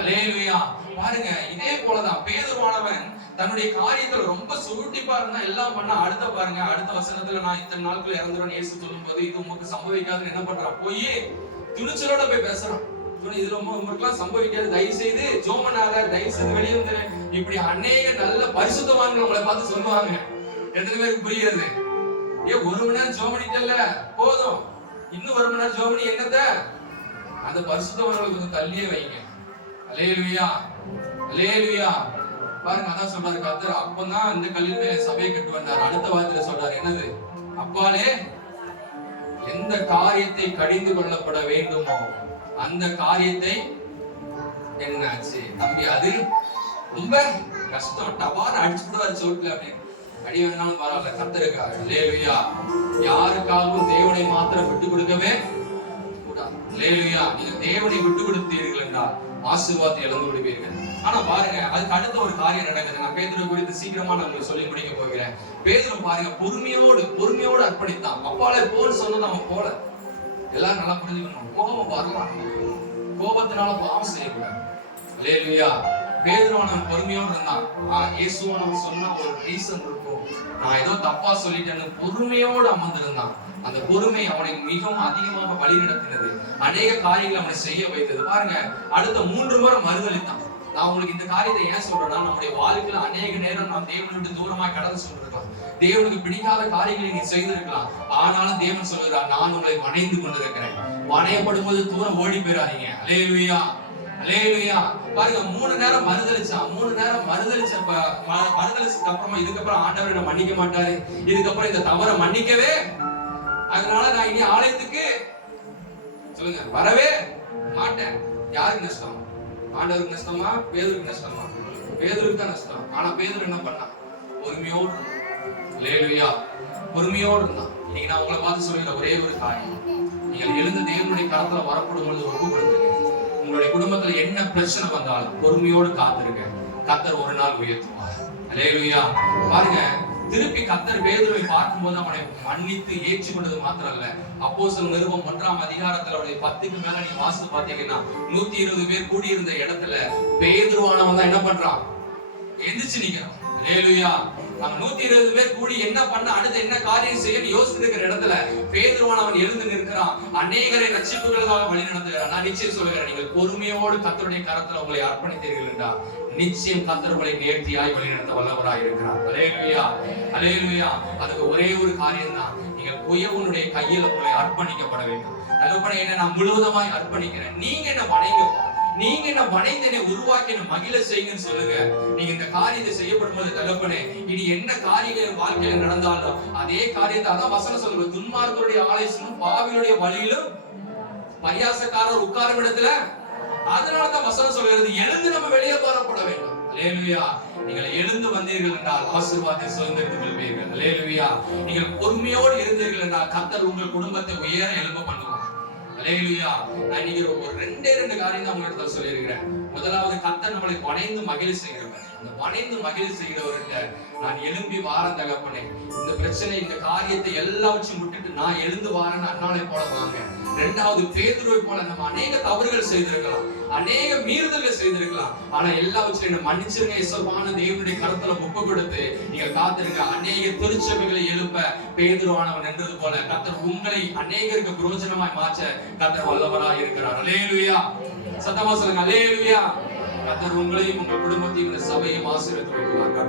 அல்லேலூயா. பாருங்க, இதே போலதான் பேதுருவானவன் தன்னுடைய காரியத்துல ரொம்ப சுருட்டிப்பா இருந்தா எல்லாம் பண்ண. அடுத்த பாருங்க, அடுத்த வசனத்துல நான் இத்தனை நாட்கள் இறந்துருவேன் இயேசு சொல்லும் போது இது உமக்கு சம்பவிக்காதுன்னு என்ன பண்றான்? போய் துணிச்சலோட போய் பேசுறான். இது ரொம்ப உங்களுக்குலாம் சம்பவிக்காது, தயவு செய்து ஜோமனால தயவு செய்து வெளியே வந்து. இப்படி அநேக நல்ல பரிசுத்தவான்கள் உங்களை பார்த்து சொல்லுவாங்க. எத்தனை பேருக்கு புரிகிறது? ஒரு மணி நேரம் ஜோமனிட்டல்ல போதும், இன்னும் ஒரு மணி நேரம் ஜோமனி என்னத்த? அந்த பரிசுத்தவான்களை கொஞ்சம் தள்ளியே வைங்க. அல்லேலூயா. அல்லேலூயா. பாருங்க, அதான் சொல்றாரு கர்த்தர், அப்பதான் இந்த கல்லிலே சபையை கட்டு வந்தார். அடுத்த வார்த்தையில சொல்றாரு என்னது? அப்பாலே எந்த காரியத்தை கடிந்து கொள்ளப்பட வேண்டுமோ அந்த காரியத்தை என்னாச்சு தம்பி, அது ரொம்ப கஷ்டம், டபார் அடிச்சு விடுவாரு சோட்டுல அப்படின்னு. அடி வேணாலும் பரவாயில்ல, கர்த்தருக்காக. அல்லேலூயா. யாருக்காகவும் தேவனை மாத்திரம் விட்டு கொடுக்கவே கூடாது. அல்லேலூயா. நீங்க தேவனை விட்டு கொடுத்தீர்கள் என்றால் ஆசீர்வாதத்தை இழந்து விடுவீர்கள். ஆனா பாருங்க, அதுக்கு அடுத்த ஒரு காரியம் நடக்குது. நான் பேதுரு குறித்து சீக்கிரமா நான் உங்களுக்கு சொல்லி முடிக்க போகிறேன். பேதுரு பாருங்க, பொறுமையோடு அர்ப்பணித்தான். அப்பாலே போன்னு சொன்னது அவன் போல. எல்லாரும் நல்லா புரிஞ்சுக்கணும், கோபம் வரலாம், கோபத்தினால பாவம் செய்யக்கூடாது. அல்லேலூயா. பேதுருவானவன் பொறுமையோடு இருந்தான். இயேசுவானவன் சொன்னா ஒரு ரீசன் இருக்கும், நான் ஏதோ தப்பா சொல்லிட்டேன்னு பொறுமையோடு அமர்ந்திருந்தான். அந்த பொறுமை அவனை மிகவும் அதிகமாக வழி நடத்தினது, அநேக காரியங்களை அவனை செய்ய வைத்தது. பாருங்க, அடுத்த 3 முறை மறுதளித்தான். நான் உங்களுக்கு இந்த காரியத்தை ஏன் சொல்றேன்னா, நம்முடைய வாழ்க்கையில அநேக நேரம் நாம் தேவனை விட்டு தூரமா கடந்து சொல்லிருக்கலாம், தேவனுக்கு பிடிக்காத காரியங்களை நீ செய்திருக்கலாம். ஆனாலும் தேவன் சொல்லுகிறார், நான் உங்களை வணைந்து கொண்டிருக்கிறேன். வணையப்படும் போது தூரம் ஓடி போயிடாதீங்க. அல்லேலூயா, அல்லேலூயா. பாருங்க, 3 நேரம் மறுதளிச்சான். 3 நேரம் மறுதளிச்சதுக்கு அப்புறமா இதுக்கப்புறம் ஆண்டவர் என்ன மன்னிக்க மாட்டாரு, இதுக்கப்புறம் இந்த தவறை மன்னிக்கவே, அதனால நான் இனி ஆலயத்துக்கு சொல்லுங்க வரவே மாட்டேன். யாருக்கு நஷ்டம்? ஆண்டவருக்கு நஷ்டமா, பேதுருக்கு நஷ்டமா? பேதுருக்கு தான் நஷ்டம். ஆனா பேதுரு என்ன பண்ணா? பொறுமையோடு, அல்லேலூயா, பொறுமையோடு இருந்தான். இன்னைக்கு நான் உங்களை பார்த்து சொல்லுகிற ஒரே ஒரு காரியம், நீங்கள் எழுந்து தேவனுடைய கரத்துல வரப்படும் பொழுது ஒப்பு கொடுத்துருங்க. உங்களுடைய குடும்பத்துல என்ன பிரச்சனை வந்தாலும் பொறுமையோடு காத்திருங்க, கர்த்தர் ஒரு நாள் உயர்த்துவார். அல்லேலூயா. பாருங்க, திருப்பி கர்த்தர் பேதுருவை பார்க்கும்போது அவனை மன்னித்து ஏற்றுக்கொண்டது மாத்திரம் அல்ல, அப்போஸ்தலர் நிருபம் 1ஆம் அதிகாரத்துல அவருடைய 10க்கு மேல நீங்க வாசித்து பாத்தீங்கன்னா 120 பேர் கூடியிருந்த இடத்துல பேதுருவானவன் தான் என்ன பண்றான்? எந்திரிச்சு நிக்கிறான். அல்லேலூயா. நம்ம 120 பேர் கூடி என்ன பண்ண, அடுத்து என்ன காரியம் செய்யணும் யோசித்து இருக்கிற இடத்துல பேதுருவானவன் எழுந்து நிற்கிறான். அநேகரை ரட்சிப்புகளுக்காக வழி நடத்துகிறான். நான் நிச்சயம் சொல்லுகிறேன், நீங்கள் பொறுமையோடு கர்த்தருடைய கரத்துல உங்களை அர்ப்பணித்தீர்கள் என்றால் நிச்சயம் கர்த்தர் உங்களை நேர்த்தியாய் வழி நடத்த வல்லவராய் இருக்கிறார். அல்லேலூயா, அல்லேலூயா. அதுக்கு ஒரே ஒரு காரியம் தான், நீங்கள் உயர்வுடைய கையில உங்களை அர்ப்பணிக்கப்பட வேண்டும். தகப்பனே, என்ன நான் முழுவதுமாய் அர்ப்பணிக்கிறேன், நீங்க என்ன வணங்கப்பா, நீங்க என்ன வணைந்து என்னை உருவாக்கி என்ன மகிழ செய்யுங்கன்னு சொல்லுங்க. நீங்க இந்த காரியத்தை செய்யப்படும் போது தகப்பனே, இனி என்ன காரியங்கள் வாழ்க்கையில நடந்தாலும் அதே காரியத்தை, அதான் வசனம் சொல்லுங்க, துன்மார்க்கருடைய ஆலோசனையும் பாவிகளுடைய வழியிலும் பரியாசக்காரர் உட்காரும் இடத்துல. அதனாலதான் வசனம் சொல்கிறது, எழுந்து நம்ம வெளியே போறப்பட வேண்டும். அல்லேலூயா. நீங்கள் எழுந்து வந்தீர்கள் என்றால் ஆசீர்வாதத்தை சுதந்திரித்துக் கொள்வீர்கள். அல்லேலூயா. நீங்கள் பொறுமையோடு இருந்தீர்கள் என்றால் கர்த்தர் உங்கள் குடும்பத்தை உயர எழும்ப பண்ணுவார். அல்லேலூயா. நான் இன்னைக்கு ஒரு 2 காரியம் தான் உங்களுக்கு சொல்லியிருக்கிறேன். முதலாவது, கர்த்தர் நம்மளை வணைந்து மகிழ செய்கிறவர். அந்த வணைந்து மகிழ செய்கிறவர்கிட்ட நான் எழும்பி வாரேன் தகப்பனே, இந்த பிரச்சனை இந்த காரியத்தை எல்லாவற்றையும் விட்டுட்டு நான் எழுந்து வாரேன்னு அண்ணாலை போல வாங்க. 2வது, பேதுருவை போல நம்ம அநேக தவறுகள் செய்திருக்கலாம், அநேக மீறுதல்கள் செய்திருக்கலாம், ஆனா எல்லாவற்றையும் மன்னிச்சிருங்க இயேசுவான தேவனுடைய கரத்துல ஒப்பு கொடுத்து நீங்கள் காத்திருங்க. அநேக திருச்சபைகளை எழுப்ப பேதுருவானவன் என்றது போல கர்த்தர் உங்களை அநேகருக்கு பிரயோஜனமாய் மாற்ற கர்த்தர் வல்லவராய் இருக்கிறார். அல்லேலூயா. சத்தமா சொல்லுங்க, அல்லேலூயா. கர்த்தர் உங்களையும் உங்கள் குடும்பத்தையும் இந்த சபையும் ஆசீர்வதித்து வைக்கிறார்.